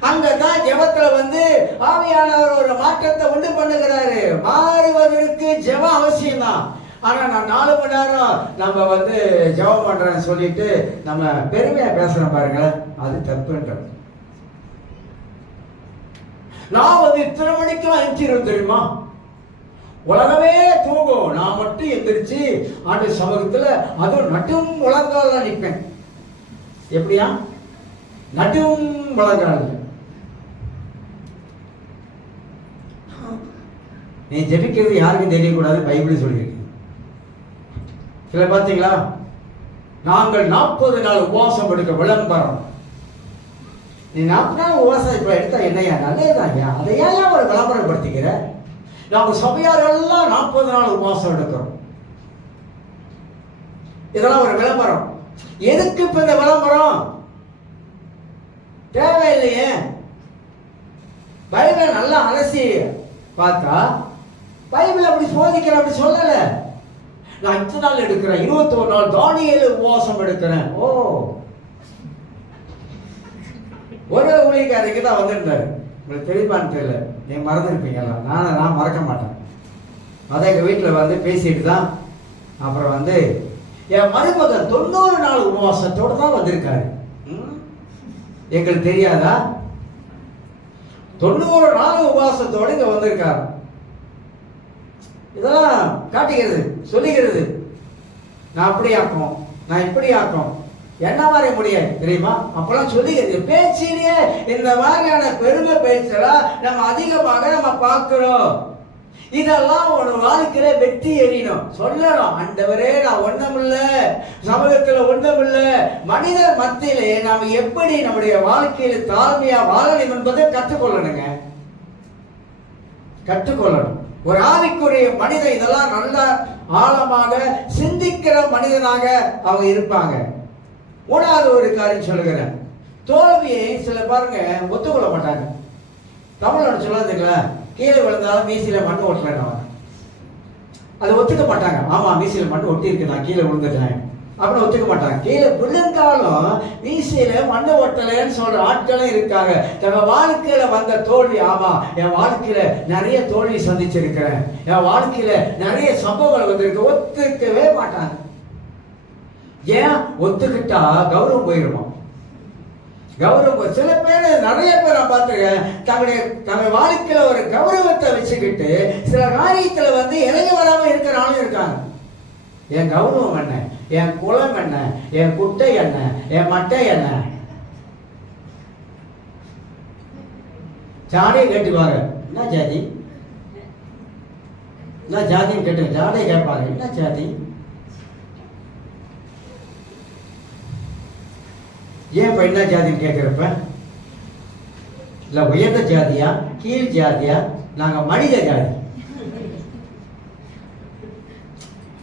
அங்கதான் ஜெபத்துல வந்து ஆவியானவர் ஒரு மாற்றத்தை உண்டு பண்ணுகிறாரு. மாறுவதற்கு ஜெபம் அவசியம் தான். ஆனா நான் 4 மணி நேரம் நம்ம வந்து ஜெபம் பண்றேன்னு சொல்லிட்டு நம்ம பெருமையா பேசுறோம் பாருங்களேன், அது தப்புன்ற. நான் வந்து இத்தனை மணிக்கெல்லாம் எந்திரிச்சிருவேன் தெரியுமா? உலகமே தூங்கும், நான் மட்டும் எந்திரிச்சு ஆண்டு சமூகத்துல அதுவும் நட்டும் முழங்கால நிற்பேன். எப்படியா? நட்டும் முழங்கால. நீ ஜெபிக்கிறது யாருக்கும் தெரியக்கூடாது, பைபிள் சொல்லியிருக்கு. சில பார்த்தீங்களா, நாங்கள் 40 நாள் உபவாசம் எடுக்க விளம்பரம். நீ 40 நாள் உபவாசம் இப்ப எடுத்தா என்னையா? நல்லதுதான். அதை ஏன் ஒரு விளம்பரம் படுத்திக்கிற? நாங்க சபையாரெல்லாம் 40 நாள் உபவாசம் எடுக்கிறோம். இதெல்லாம் ஒரு விளம்பரம். எதுக்கு இப்ப இந்த விளம்பரம்? தேவையில்லையே. பைபிளை நல்லா அலசி பார்த்தா பைபிள் அப்படி சோதிக்கிற, அப்படி சொல்லல. நான் இத்தனை நாள் எடுக்கிறேன், 21 நாள் தானியேல் உபவாசம் எடுக்கிறேன். ஓ, ஒரு ஊழியக்காரருக்கு தான் வந்திருந்தாரு. உங்களுக்கு தெரியுமான்னு தெரியல, நீங்க மறந்துருப்பீங்களா? நான் மறக்க மாட்டேன். அதான் எங்கள் வீட்டில் வந்து பேசிட்டு தான் அப்புறம் வந்து என் மருமகன் 90 நாள் உபவாசத்தோடு தான் வந்திருக்காரு. எங்களுக்கு தெரியாதா? 90 நாள் உபவாசத்தோடு இங்கே வந்திருக்காரு. இதெல்லாம் காட்டுகிறது, சொல்லுகிறது. நான் அப்படி ஆக்கும், நான் இப்படி ஆக்கும், என்ன மாதிரி முடியாது தெரியுமா? அப்பெல்லாம் சொல்லுகிறது. பேச்சிலேயே இந்த மாதிரியான பெருமை பேச்செல்லாம் நம்ம அதிகமாக நம்ம பார்க்கிறோம். இதெல்லாம் ஒரு வாழ்க்கையில வெற்றி எறியணும், சொல்லணும். ஆண்டவரே, நான் ஒண்ணுமில்ல, சமூகத்துல ஒண்ணுமில்ல. மனிதர் மத்தியிலே நாம் எப்படி நம்முடைய வாழ்க்கையில தாழ்மையா வாழணும் என்பதை கற்றுக்கொள்ளணுங்க, கற்றுக்கொள்ளணும். ஒரு ஆவிக்குரிய மனிதன் இதெல்லாம் நல்லா ஆழமாக சிந்திக்கிற மனிதனாக அவங்க இருப்பாங்க. மூணாவது ஒரு காரியம் சொல்லுகிறேன். தோல்வியை சில பாருங்க ஒத்துக்கொள்ள மாட்டாங்க. தமிழோட சொல்லாதுங்களா, கீழே விழுந்தாலும் மீசில மண்ணு ஒட்டல, அதை ஒத்துக்க மாட்டாங்க. ஆமா, மீசில மண்ணு ஒட்டி இருக்கு, நான் கீழே விழுந்துட்டேன் அப்படின்னு ஒத்துக்க மாட்டாங்க. கீழே விழுந்தாலும் மீசையில மண்ணு ஒட்டலைன்னு சொல்ற ஆட்களும் இருக்காங்க. தங்க வாழ்க்கையில வந்த தோல்வி, ஆமா என் வாழ்க்கையில நிறைய தோல்வி சந்திச்சிருக்கிறேன், என் வாழ்க்கையில நிறைய சம்பவங்கள் வந்திருக்கு, ஒத்துக்கவே மாட்டாங்க. ஏன்? ஒத்துக்கிட்டா கௌரவம் போயிருமா? கௌரவம். சில பேர், நிறைய பேர் நான் பார்த்துருக்கேன், தங்களுடைய வாழ்க்கையில ஒரு கௌரவத்தை வச்சுக்கிட்டு சில காரியத்துல வந்து இறங்கி வராம இருக்கிறாலும் இருக்காங்க. என் கௌரவம் என்ன, என் குலம் என்ன, என் குட்டை என்ன, என் மட்டை என்ன? ஜாடியை கேட்டுப்பாங்க, என்ன ஜாதி, என்ன ஜாதின்னு கேட்டு ஜாடியை கேட்பாங்க, என்ன ஜாதி? ஏன் இப்ப என்ன ஜாதின்னு கேட்கிறப்ப, இல்ல உயர்ந்த ஜாதியா கீழ் ஜாதியா? நாங்க மனித ஜாதி.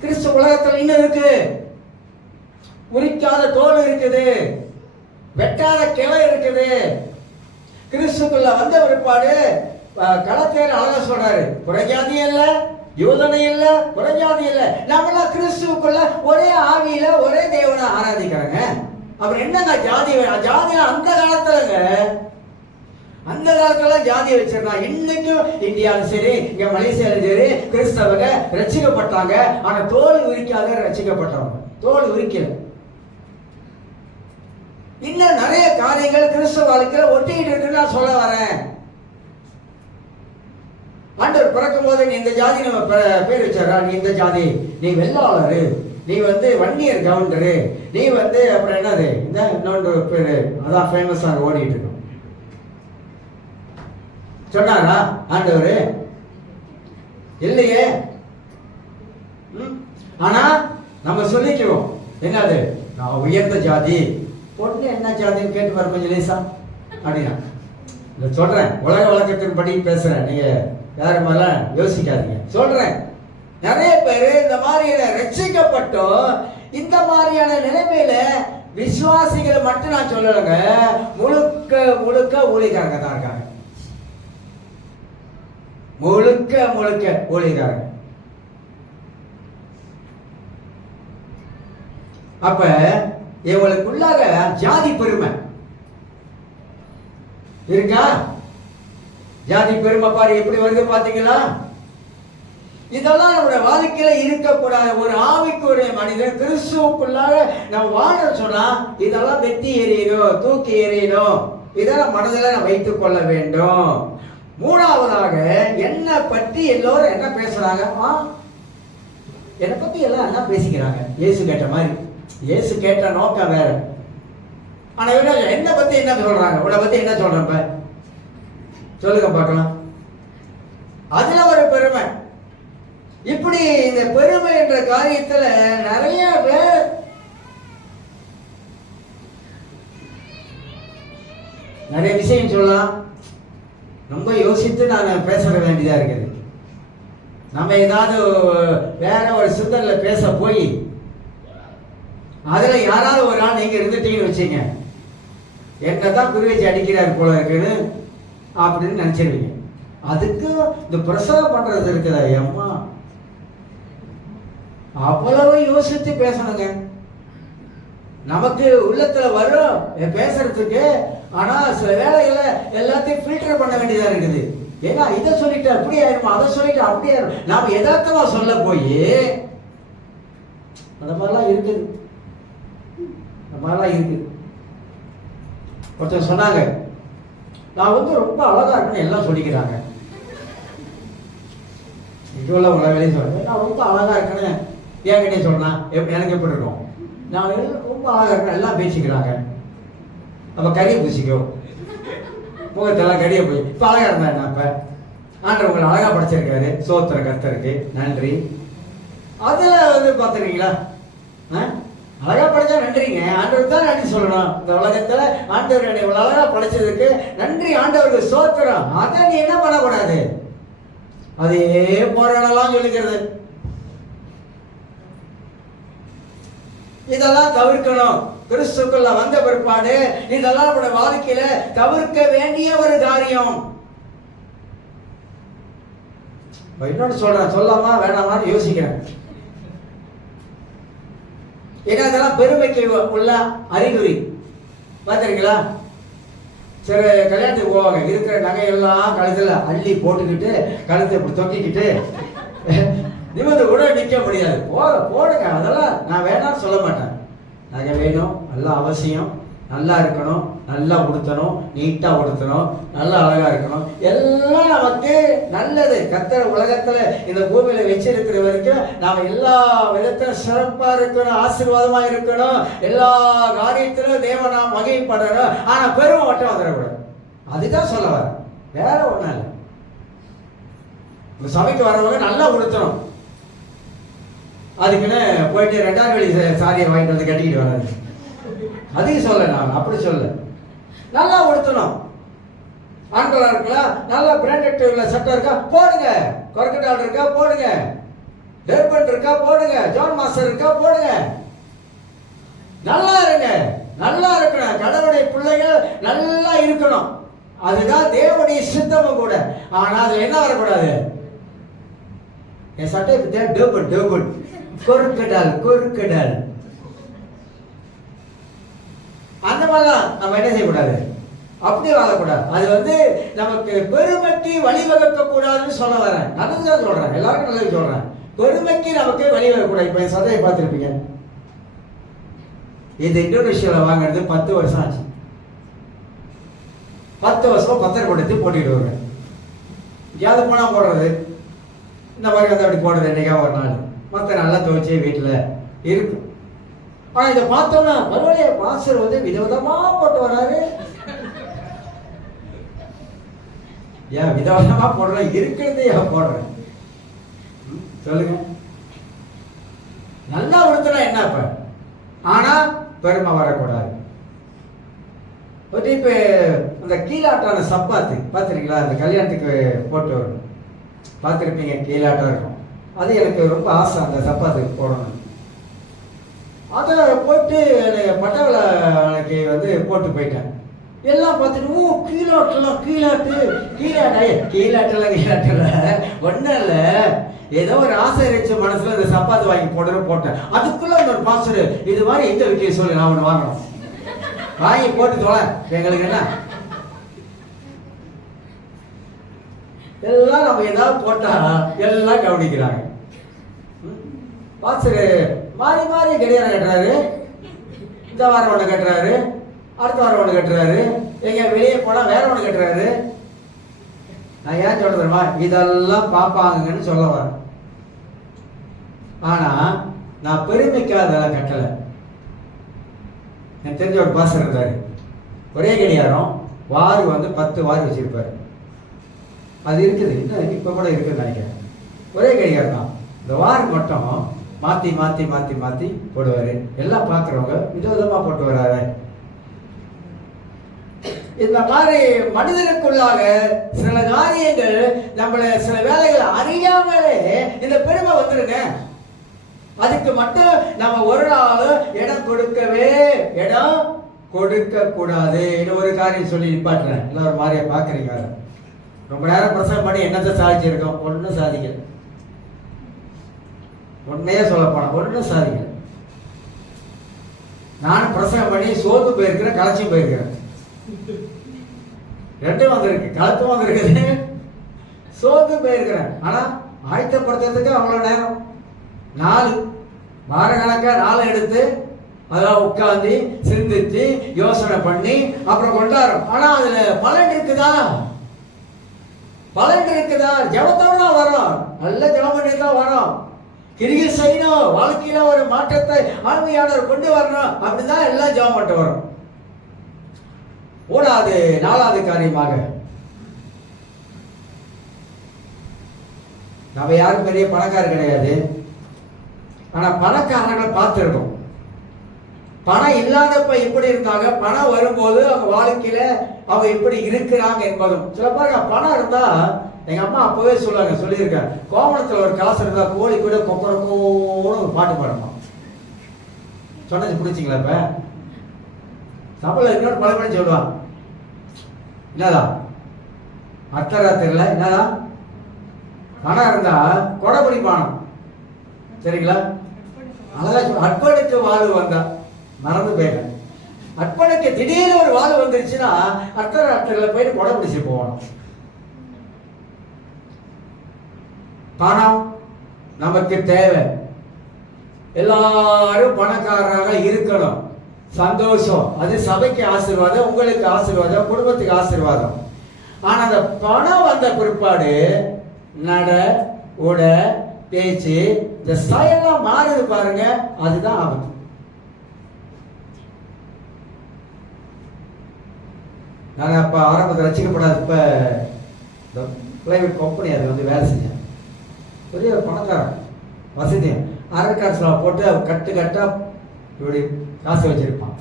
கிறிஸ்து உலகத்துல இன்னும் இருக்கு. உரிக்காத தோல் இருக்குது, வெட்டாத கிளை இருக்குது. கிறிஸ்துக்குள்ள வந்த ஒருபாடு களத்தேர் அழகா சொல்றாரு, புறஜாதி இல்ல, யூதனை இல்ல, புறஜாதி இல்ல, நம்மளாம் கிறிஸ்துக்குள்ள ஒரே ஆவியில ஒரே தேவனை ஆராதிக்கிறாங்க. அப்புறம் என்னங்க ஜாதி? ஜாதியில அந்த காலத்துலங்க, அந்த காலத்துல ஜாதியை வச்சிருந்தாங்க. இன்னைக்கும் இந்தியாவிலும் சரி, இங்க மலேசியாலும் சரி, கிறிஸ்தவங்க ரட்சிக்கப்பட்டாங்க. ஆனா தோல் உரிக்காத ரட்சிக்கப்பட்டவங்க, தோல் உரிக்கல. இன்னும் நிறைய காரியங்கள் கிறிஸ்தவ வாழ்க்கையில ஒட்டிக்கிட்டு இருக்குன்னு நான் சொல்ல வரேன். ஆண்டவர் பிறக்கும் போது நீ இந்த ஜாதி நம்ம பேர் வச்சாரா, நீ இந்த ஜாதி, நீ வெள்ளாளரு, நீ வந்து வன்னியர் கவுண்டரு, நீ வந்து அப்புறம் என்னது இந்த இன்னொன்று பேரு, அதான் ஃபேமஸாக ஓடிட்டு இருக்கும் சொன்னாரா ஆண்டவரு? இல்லையே. ஆனா நம்ம சொல்லிக்கிறோம், என்னது, நான் உயர்ந்த ஜாதி. பொண்ணு என்ன ஜாதின்னு கேட்டு வர கொஞ்சம் லேசா அப்படின்னா சொல்றேன். உலக வழக்கத்தின்படி பேசுறேன், நீங்க யாரு மாதிரிலாம் யோசிக்காதீங்க. சொல்றேன், நிறைய பேரு இந்த மாதிரியான ரட்சிக்கப்பட்டோம் இந்த மாதிரியான நிலைமையில விசுவாசிகளை மட்டும் நான் சொல்லலைங்க, முழுக்க முழுக்க ஊழியக்காரங்க தான் இருக்காங்க, முழுக்க முழுக்க ஊழியக்காரங்க. அப்ப இவங்களுக்குள்ளாக ஜாதி பெருமை இருக்கா? ஜாதி பெருமை பாரு எப்படி வருது பாத்தீங்களா? இதெல்லாம் நம்முடைய வாழ்க்கையில இருக்கக்கூடாது. ஒரு ஆவிக்குரிய மனிதன் கிறிஸ்துவுக்குள்ளாக நம்ம வாழ சொன்னா இதெல்லாம் வெட்டி எறியணும், தூக்கி எறியணும். இதெல்லாம் மனதில் வைத்துக் கொள்ள வேண்டும். மூணாவதாக என்னை பற்றி எல்லோரும் என்ன பேசுறாங்க? என்னை பத்தி எல்லாம் என்ன பேசிக்கிறாங்க? இயேசு கேட்ட மாதிரி. இயேசு கேட்ட நோக்கம் வேற. ஆனா என்னை பத்தி என்ன சொல்றாங்க? உன்னை பத்தி என்ன சொல்றப்ப சொல்லுங்க பார்க்கலாம். அதுல ஒரு பெருமை. இப்படி இந்த பெருமை என்ற காரியத்துல நிறைய பேர் நிறைய விஷயம் சொல்லலாம். ரொம்ப யோசித்து நான் பேச வேண்டியதா இருக்குது. நம்ம ஏதாவது வேற ஒரு சிந்தனையில பேச போய் அதுல யாராவது ஒரு ஆள் நீங்க இருந்துட்டீங்கன்னு வச்சீங்க, என்னதான் குருவேச்சி அடிக்கிறார் போல இருக்குன்னு அப்படின்னு நினைச்சிருவீங்க. அதுக்கு இந்த பிரசவம் பண்றது இருக்குதா அம்மா, அவ்வளவு யோசித்து பேசணுங்க. நமக்கு உள்ளத்துல வரும் பேசுறதுக்கு. ஆனா சில வேலைகளை எல்லாத்தையும் ஃபில்டர் பண்ண வேண்டியதா இருக்குது. ஏன்னா இதை சொல்லிட்டு அப்படி ஆயிருமா, அதை சொல்லிட்டு அப்படி ஆயிரும். நாம யதார்த்தமா சொல்ல போய் அந்த மாதிரிலாம் இருக்குது. அந்த மாதிரிலாம் இருக்கு. ஒருத்தர் சொன்னாங்க, நான் வந்து ரொம்ப அழகா இருக்குன்னு எல்லாம் சொல்லிக்கிறாங்க. இங்க உள்ள உலகிலையும் சொல்றேன், நான் ரொம்ப அழகா இருக்கேன்னு என்கிட்டே சொல்லலாம். எனக்கு எப்படி இருக்கும்? நான் ரொம்ப அழகா இருக்கேன் எல்லாம் பேசிக்கிறாங்க. அப்ப கறியை பூசிக்கோ, முகத்தெல்லாம் கறியை பூசி. இப்ப அழகா இருந்தா என்ன? இப்ப ஆண்டவர் உங்களை அழகா படைச்சிருக்காரு, சோத்திர கர்த்தருக்கு நன்றி. அதுல வந்து பாத்துருக்கீங்களா? அழகா படைச்சா நன்றிங்க, ஆண்டவர் தான் நன்றி சொல்லணும். இந்த உலகத்துல ஆண்டவர் இவ்வளவு அழகா படைச்சதுக்கு நன்றி, ஆண்டவருக்கு சோத்திரம். அதை நீ என்ன பண்ணக்கூடாது, அதே போராடலாம் சொல்லிக்கிறது. இதெல்லாம் தவிர்க்கணும். கிறிஸ்துக்குள்ள வந்த பிற்பாடு இதெல்லாம் நம்முடைய வாழ்க்கையில தவிர்க்க வேண்டிய ஒரு காரியம். இன்னொன்னு சொல்றேன், சொல்லாமா வேணாமான்னு யோசிக்கிறேன். ஏன்னா இதெல்லாம் பெருமைக்கு உள்ள அறிகுறி. பார்த்துருக்கீங்களா? சரி, கல்யாணத்துக்கு போவாங்க, இருக்கிற நகையெல்லாம் கழுத்துல அள்ளி போட்டுக்கிட்டு கழுத்தை இப்படி தொங்கிக்கிட்டு நிமிர்ந்து கூட நிற்க முடியாது. போடுங்க, அதெல்லாம் நான் வேணாம்னு சொல்ல மாட்டேன். நகை வேணும், நல்லா அவசியம். நல்லா இருக்கணும், நல்லா உடுத்தணும், நீட்டா உடுத்தணும், நல்லா அழகா இருக்கணும். எல்லாம் நமக்கு நல்லது. கர்த்தர் உலகத்துல இந்த பூமியில வச்சிருக்கிற வரைக்கும் நாம எல்லா விதத்திலும் சிறப்பா இருக்கணும், ஆசீர்வாதமா இருக்கணும், எல்லா காரியத்திலும் தேவன் நாம் மகிமைப்படணும். ஆனா பெருமை மட்டும் வந்துடக்கூடாது. அதுதான் சொல்ல வர, வேற ஒண்ணும் இல்லை. சபைக்கு வரவங்க நல்லா உடுத்தணும். அதுக்குன்னு போயிட்டு 2ஆம் வெள்ளி சாரியை வாங்கிட்டு வந்து கட்டிக்கிட்டு வராது. அதையும் சொல்ல, நான் அப்படி சொல்ல. நல்லா உடுத்தணும். ஆண்களா இருக்கலாம், நல்லா பிராண்டட் சட்டை இருக்கா போடுங்க, கொரக்கட்டால் இருக்கா போடுங்க, டெர்பன் இருக்கா போடுங்க, ஜான் மாஸ்டர் இருக்கா போடுங்க. நல்லா இருங்க, நல்லா இருக்கணும். கடவுளுடைய பிள்ளைகள் நல்லா இருக்கணும். அதுதான் தேவனுடைய சித்தமும் கூட. ஆனா அதுல என்ன வரக்கூடாது? என் சட்டை டேர்பன் டேர்பன், கொருக்கடால் கொருக்கடால், அந்த மாதிரிலாம் நம்ம என்ன செய்யக்கூடாது, அப்படி வாழக்கூடாது. அது வந்து நமக்கு பெருமைக்கு வழிவகுக்க கூடாதுன்னு சொல்ல வரேன். நல்லதுதான் சொல்றேன், எல்லாருக்கும் நல்லது சொல்றேன். பெருமைக்கு நமக்கு வழிவகக்கூடாது. இப்ப என் சதையை பார்த்துருப்பீங்க. இது இந்தோனேஷியாவில் வாங்கினது 10 வருஷம் ஆச்சு. 10 வருஷம் பத்திரம் கொடுத்து போட்டுக்கிட்டு வருவேன். எங்கேயாவது போனா போடுறது, இந்த மாதிரி வந்து அப்படி போடுறது என்னைக்கா ஒரு நாள். மற்ற நல்லா துவைச்சி வீட்டில் இருக்கும். ஆனா இதை பார்த்தோம்னா பரவாயில்லையே, மாஸ்டர் வந்து விதவிதமா போட்டு வராரு. ஏன் விதவிதமா போடுறேன்? இருக்கிறதே போடுறேன் சொல்லுங்க. நல்லா உடுத்தினா என்ன இப்ப? ஆனா பெருமை வரக்கூடாது. இப்ப அந்த கீழாட்டான சப்பாத்து பார்த்துருக்கீங்களா? அந்த கல்யாணத்துக்கு போட்டு வரும், பார்த்துருப்பீங்க. கீழாட்டம் இருக்கும். அது எனக்கு ரொம்ப ஆசை, அந்த சப்பாத்துக்கு போடணும். அதை போட்டு பட்டவளைக்கு வந்து போட்டு போயிட்டேன். எல்லாம் பார்த்துட்டு கீழாட்டெல்லாம் கீழாட்டு கீழாட்டல ஒன்றும் இல்லை, ஏதோ ஒரு ஆசை இருந்துச்சு மனசுல, இந்த சப்பாத்து வாங்கி போட்டேன். அதுக்குள்ள ஒரு பாஸ்டர் இது மாதிரி எந்த வீட்டிய சொல்லி நான் ஒன்று வாங்கணும், வாங்கி போட்டு தொலை, எங்களுக்கு என்ன எல்லாம் நம்ம ஏதாவது போட்டா எல்லாம் கவனிக்கிறாங்க. பாஸ்டர் மாறி மாறி கடிகாரம் கட்டுறாரு. இந்த வாரம் ஒன்று கட்டுறாரு, அடுத்த வாரம் ஒன்று கட்டுறாரு, எங்க வெளியே போனா வேற ஒன்று கட்டுறாரு. நான் ஏன் சொல்ல தெரியுமா, இதெல்லாம் பார்ப்பாங்கன்னு சொல்ல வரேன். ஆனா நான் பெருமைக்காக அதெல்லாம் கட்டலை. எனக்கு தெரிஞ்ச ஒரு பாசர் இருந்தாரு, ஒரே கடிகாரம் வாரு வந்து 10 வாரு வச்சிருப்பாரு. அது இருக்குது, இன்னும் இப்போ கூட இருக்குன்னு நினைக்கிறேன். ஒரே கடிகாரம் தான், இந்த வாரு மட்டும் மாற்றி மாற்றி மாற்றி மாற்றி போடுவார். எல்லாம் பார்க்குறவங்க விதவிதமாக போட்டு வர்றாரு. இந்த மாதிரி மனிதனுக்குள்ளாக சில காரியங்கள் நம்மளை சில வேலைகளை அறியாமலே இந்த பெருமை வந்துருங்க. அதுக்கு மட்டும் நம்ம ஒரு நாள் இடம் கொடுக்க கூடாது. இன்னும் ஒரு காரியம் சொல்லி நிப்பாட்டுறேன். எல்லாம் ஒரு மாதிரியா பாக்குறீங்க. ரொம்ப நேரம் பிரசங்கம் பண்ணி என்னத்தை சாதிச்சிருக்கோம்? ஒன்றும் சாதிக்கல. உண்மையே சொல்ல போனா ஒன்றும் சாதிக்கல. நானும் பிரசங்கம் பண்ணி சோர்ந்து போயிருக்கிறேன், களைச்சும் போயிருக்கிறேன். ரெண்டும் வந்திருக்கு, கழுத்தும் வந்திருக்குது, சோர்ந்து போயிருக்கிறேன். ஆனா ஆயத்தப்படுத்துறதுக்கு அவ்வளவு நேரம், 4 வார கணக்கா 4 எடுத்து அதான் உட்காந்து சிந்திச்சு யோசனை பண்ணி அப்புறம் கொண்டாடும். ஆனா அதுல பலன் இருக்குதா? ஜபத்தோட தான் வரும், நல்ல ஜபம் பண்ணி தான் வரும். கிரியை செய்யணும், வாழ்க்கையில ஒரு மாற்றத்தை ஆண்மையாளர் கொண்டு வரணும், அப்படிதான் எல்லாம் ஜபம் பண்ணிட்டு வரும். ஓடாது. 4வது காரியமாக, நம்ம யாரும் பெரிய பணக்காரர் கிடையாது. ஆனா பணக்காரர்களை பார்த்துருக்கோம். பணம் இல்லாதப்ப எப்படி இருந்தாங்க, பணம் வரும்போது அவங்க வாழ்க்கையில அவங்க எப்படி இருக்கிறாங்க என்பதும். சில பாருங்க, பணம் இருந்தா, எங்க அம்மா அப்பவே சொல்லியிருக்கேன், கோவணத்துல ஒரு காசு இருந்தா கோழி கூட கொக்கரக்கோன்னு ஒரு பாட்டு பாடமா சொன்னது பிடிச்சிங்களா? இப்ப தமிழ்ல இன்னொரு பழமொழி சொல்லுவான், என்னதா அர்த்தராத்திரில என்னதா, பணம் இருந்தா கொடைபிடி பானம், சரிங்களா? அழகா அற்பனுக்கு வாழ்வு வந்தா, மறந்து போயிட. அற்பனுக்கு திடீர்னு ஒரு வாழ்வு வந்துருச்சுன்னா அர்த்தராத்திரில போயிட்டு கொடை பிடிச்சி போகணும். பணம் நமக்கு தேவை. எல்லாரும் பணக்காரராக இருக்கணும், சந்தோஷம். அது சபைக்கு ஆசீர்வாதம், உங்களுக்கு ஆசீர்வாதம், குடும்பத்துக்கு ஆசீர்வாதம். ஆனா அந்த பணம் வந்த பிற்பாடு நட உட பேச்சு இந்த செயலாம் மாறுது பாருங்க, அதுதான் ஆபத்து. நான் அப்ப ஆரம்பத்தில் ரசிக்கப்படாது, இப்ப பிரைவேட் கம்பெனி அது வந்து வேலை செஞ்சேன். பெரிய பணக்காரன், வசதியும் அரக்காசுல போட்டு கட்டு கட்டா இப்படி காசு வச்சிருப்பான்.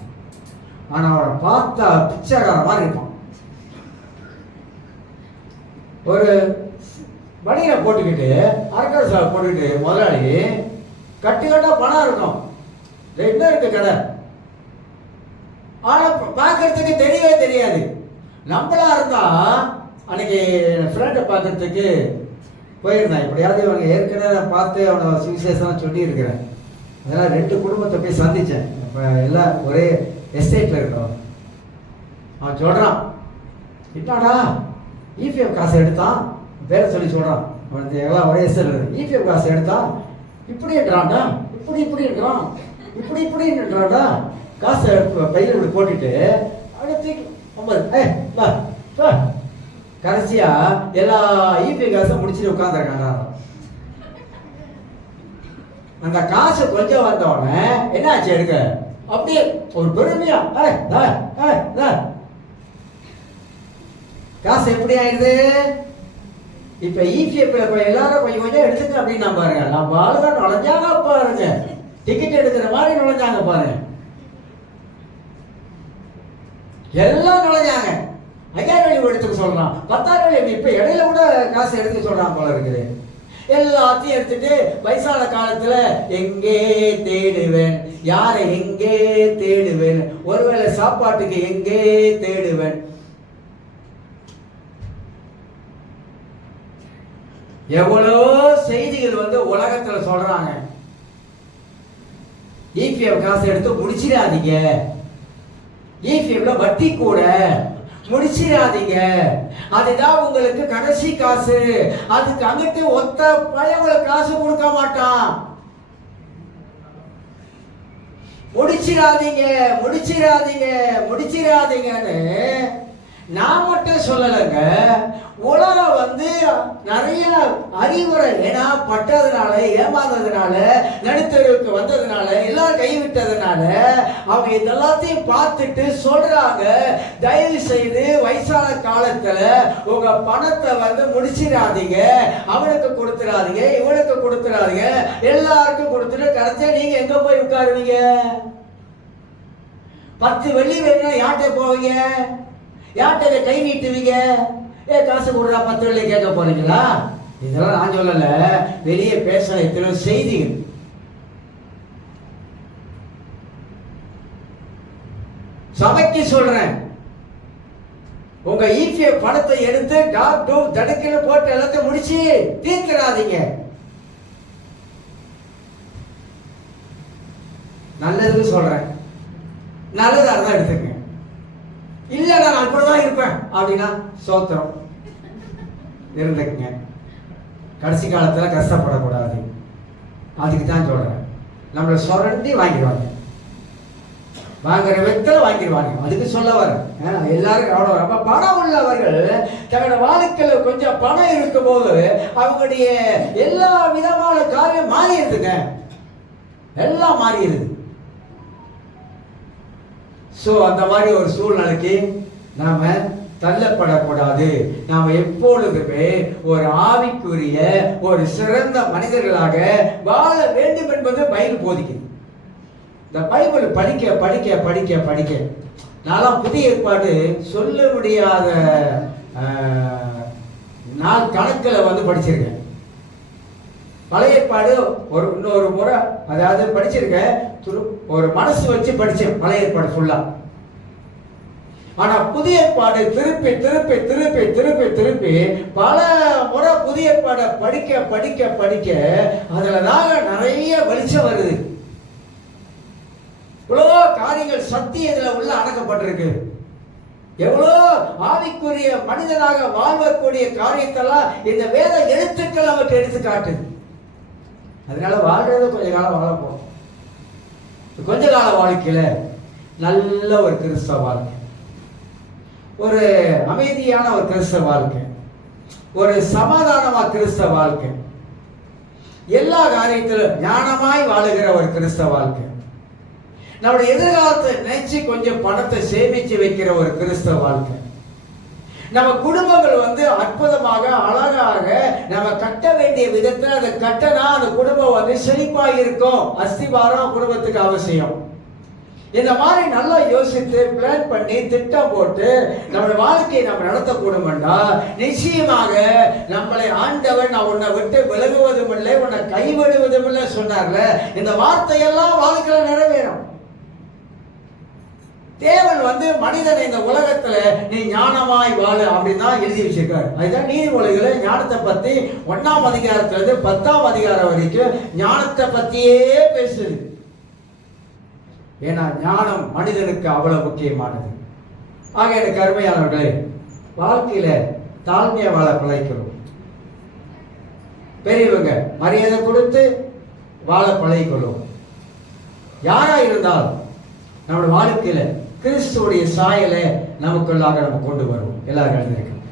ஆனா அவனை பார்த்தா பிச்சைக்கார மாதிரி இருப்பான். ஒரு வணிகரை போட்டுக்கிட்டு அரக்காசுல போட்டுக்கிட்டு முதலாளி கட்டு கட்டா பணம் இருக்கும், என்ன இருக்கு கடை, ஆனா பார்க்கறதுக்கு தெரியவே தெரியாது. நம்மளா இருந்தா, அன்னைக்கு ஃப்ரெண்டை பார்க்கறதுக்கு போயிருந்தேன். இப்படியாவது இவங்க ஏற்கனவே பார்த்து அவனை சுவிசேஷம் சொல்லி இருக்கிறேன். அதெல்லாம் 2 குடும்பத்தை போய் சந்திச்சேன். இப்போ எல்லாம் ஒரே எஸ்டேட்ல இருக்கிறோம். அவன் சொல்றான், என்னடா இபிஎஃப் காசு எடுத்தான், பேரை சொல்லி சொல்றான். அவனுக்கு எல்லாம் ஒரே எஸ்டேட், இபிஎஃப் காசு எடுத்தான், இப்படி இருக்கிறான்டா, இப்படி இருக்கிறான், இப்படின்றான்டா. காசை பையில இப்படி போட்டுட்டு அப்படியே கடைசியா எல்லா இபி காசை முடிச்சுட்டு உட்கார்ந்துருக்காங்க. அந்த காசு கொஞ்சம் வந்தோடனே என்ன ஆச்சு, எடுக்க அப்படியே ஒரு பெருமையா காசு எப்படி ஆயிடுது. இப்ப இபிஎஃப்ல எல்லாரும் கொஞ்சம் கொஞ்சம் எடுத்துக்க அப்படின்னு நான் பாருங்க, நம்ம ஆளுங்க நுழைஞ்சாங்க பாருங்க, டிக்கெட் எடுக்கிற மாதிரி நுழைஞ்சாங்க பாருங்க, எல்லாம் நுழைஞ்சாங்க. 5000 எடுத்துக்க சொல்றான், 10,000 இப்ப இடையில கூட காசு எடுத்துக்க சொல்றான் போல இருக்குது. எல்லாத்தையும் எடுத்துட்டு வயசான காலத்துல எங்கே தேடுவேன், யாரை எங்கே தேடுவேன், ஒருவேளை சாப்பாட்டுக்கு எங்கே தேடுவேன். எவ்வளோ செய்திகள் வந்து உலகத்துல சொல்றாங்க. இபிஎஃப் காசு எடுத்து முடிச்சிடாதீங்க, இபிஎஃப்ல வட்டி கூட முடிச்சிடாதீங்க, அதுதான் உங்களுக்கு கடைசி காசு, அதுக்கு அங்கிட்டு ஒத்த பையன் காசு கொடுக்க மாட்டான். முடிச்சிடாதீங்கன்னு நான் மட்டும் சொல்லலைங்க, உலகம் வந்து நிறைய அறிவுரை ஏன்னா பட்டதுனால, ஏமாந்ததுனால, நடுத்தருக்கு வந்ததுனால, எல்லாம் கைவிட்டதுனால அவங்க இதெல்லாத்தையும் பார்த்துட்டு சொல்றாங்க, தயவு செய்து வயசான காலத்துல உங்க பணத்தை வந்து முடிச்சிடாதீங்க, அவனுக்கு கொடுத்துடாதீங்க, இவனுக்கு கொடுத்துடாதீங்க, எல்லாருக்கும் கொடுத்துட்டு கடைசியா நீங்க எங்க போய் உட்காருவீங்க? 10 வெள்ளி வேணும் யார்கிட்ட போவீங்க? யார்கிட்ட கை நீட்டுவீங்க? காசு கொடுறா 10 வெள்ளி கேட்க போறீங்களா? இதெல்லாம் நான் சொல்லல, வெளியே பேசுற எத்தனை செய்திகள். சபைக்கு சொல்றேன், உங்க ஈபிஎஃப் பணத்தை எடுத்து டாக்டர் தடுக்கல போட்டு எல்லாத்தையும் முடிச்சு தீர்த்துறாதீங்க. நல்லதுன்னு சொல்றேன், நல்லதா தான் எடுத்துக்கங்க. இல்ல நான் அப்படிதான் இருப்பேன் அப்படின்னா சோத்திரம் இருந்துக்குங்க. கடைசி காலத்துல கஷ்டப்படக்கூடாது. அதுக்கு தான் சொல்றேன். நம்மளை சுரண்டி வாங்கிடுவாங்க, வாங்குற விதத்துல வாங்கிடுவாங்க. அதுக்கு சொல்ல வர எல்லாரும் அவ்வளோ. அப்ப பணம் உள்ளவர்கள் தங்களோட வாழ்க்கையில கொஞ்சம் பணம் இருக்கும் போது அவங்களுடைய எல்லா விதமான காரியம் மாறிடுதுங்க, எல்லாம் மாறிடுது. சோ அந்த மாதிரி ஒரு சூழ்நிலைக்கு நாம தள்ளப்படக்கூடாது. நாம எப்பொழுதுமே ஒரு ஆவிக்குரிய ஒரு சிறந்த மனிதர்களாக வாழ வேண்டும் என்பது பைபிள் போதிக்குது. இந்த பைபிள் படிக்க படிக்க படிக்க படிக்க நான் புதிய ஏற்பாடு சொல்ல முடியாத நாள் கணக்கில் வந்து படிச்சிருக்கேன். பழைய ஏற்பாடு இன்னொரு முறை அதாவது படிச்சிருக்கேன், ஒரு மனசு வச்சு படிச்சேன் பழைய ஏற்பாடு ஃபுல்லா. ஆனா புதிய ஏற்பாடு திருப்பி திருப்பி திருப்பி திருப்பி திருப்பி பல முறை புதிய ஏற்பாடை படிக்க படிக்க படிக்க அதுலதான் நிறைய வெளிச்சம் வருது. எவ்வளோ காரியங்கள் சக்தி இதுல உள்ள அடக்கப்பட்டிருக்கு. எவ்வளோ ஆவிக்குரிய மனிதனாக வாழ்வக்கூடிய காரியத்தெல்லாம் இந்த வேத எழுத்துக்கள் நமக்கு எடுத்து காட்டுது. அதனால வாழ்றது கொஞ்ச காலம் வாழப்போம். கொஞ்ச கால வாழ்க்கையில நல்ல ஒரு கிறிஸ்தவ வாழ்க்கை, ஒரு அமைதியான ஒரு கிறிஸ்தவ வாழ்க்கை, ஒரு சமாதானமா கிறிஸ்தவ வாழ்க்கை, எல்லா காரியத்திலும் ஞானமாய் வாழுகிற ஒரு கிறிஸ்தவ வாழ்க்கை, நம்முடைய எதிர்காலத்தை நினைச்சு கொஞ்சம் பணத்தை சேமிச்சு வைக்கிற ஒரு கிறிஸ்தவ வாழ்க்கை, நம்ம குடும்பங்கள் வந்து அற்புதமாக அழகாக நம்ம கட்ட வேண்டிய விதத்தில் அதை கட்டனா அந்த குடும்பம் வந்து செழிப்பாக இருக்கும். அஸ்திவாரம் குடும்பத்துக்கு அவசியம். இந்த மாதிரி நல்லா யோசித்து பிளான் பண்ணி திட்டம் போட்டு நம்மளுடைய வாழ்க்கையை நம்ம நடத்தக்கூடும்டா நிச்சயமாக நம்மளை ஆண்டவன் நான் உன்னை விட்டு விலகுவதும் இல்லை, உன்னை கைவிடுவதும் இல்லை சொன்னார்ல, இந்த வார்த்தையெல்லாம் வாழ்க்கையில நிறைவேறும். தேவன் வந்து மனிதனை இந்த உலகத்துல நீ ஞானமாய் வாழு அப்படின்னு தான் எழுதி வச்சிருக்காரு. அதுதான் நீதிமொழிகளை ஞானத்தை பத்தி 1ஆம் அதிகாரத்துல இருந்து 10ஆம் அதிகாரம் வரைக்கும் ஞானத்தை பத்தியே பேசுது. ஏன்னா ஞானம் மனிதனுக்கு அவ்வளவு முக்கியமானது. ஆக எனக்கு அருமையானவர்களே, வாழ்க்கையில தாழ்மையா வாழ பழகிக்கணும். பெரியவங்க மரியாதை கொடுத்து வாழ பழகிக்கொள்ளும். யாரா இருந்தாலும் நம்முடைய வாழ்க்கையில கிறிஸ்துவோடைய சாயலை நமக்குள்ளாக நம்ம கொண்டு வருவோம். எல்லாரும் எழுந்திருக்கோம்.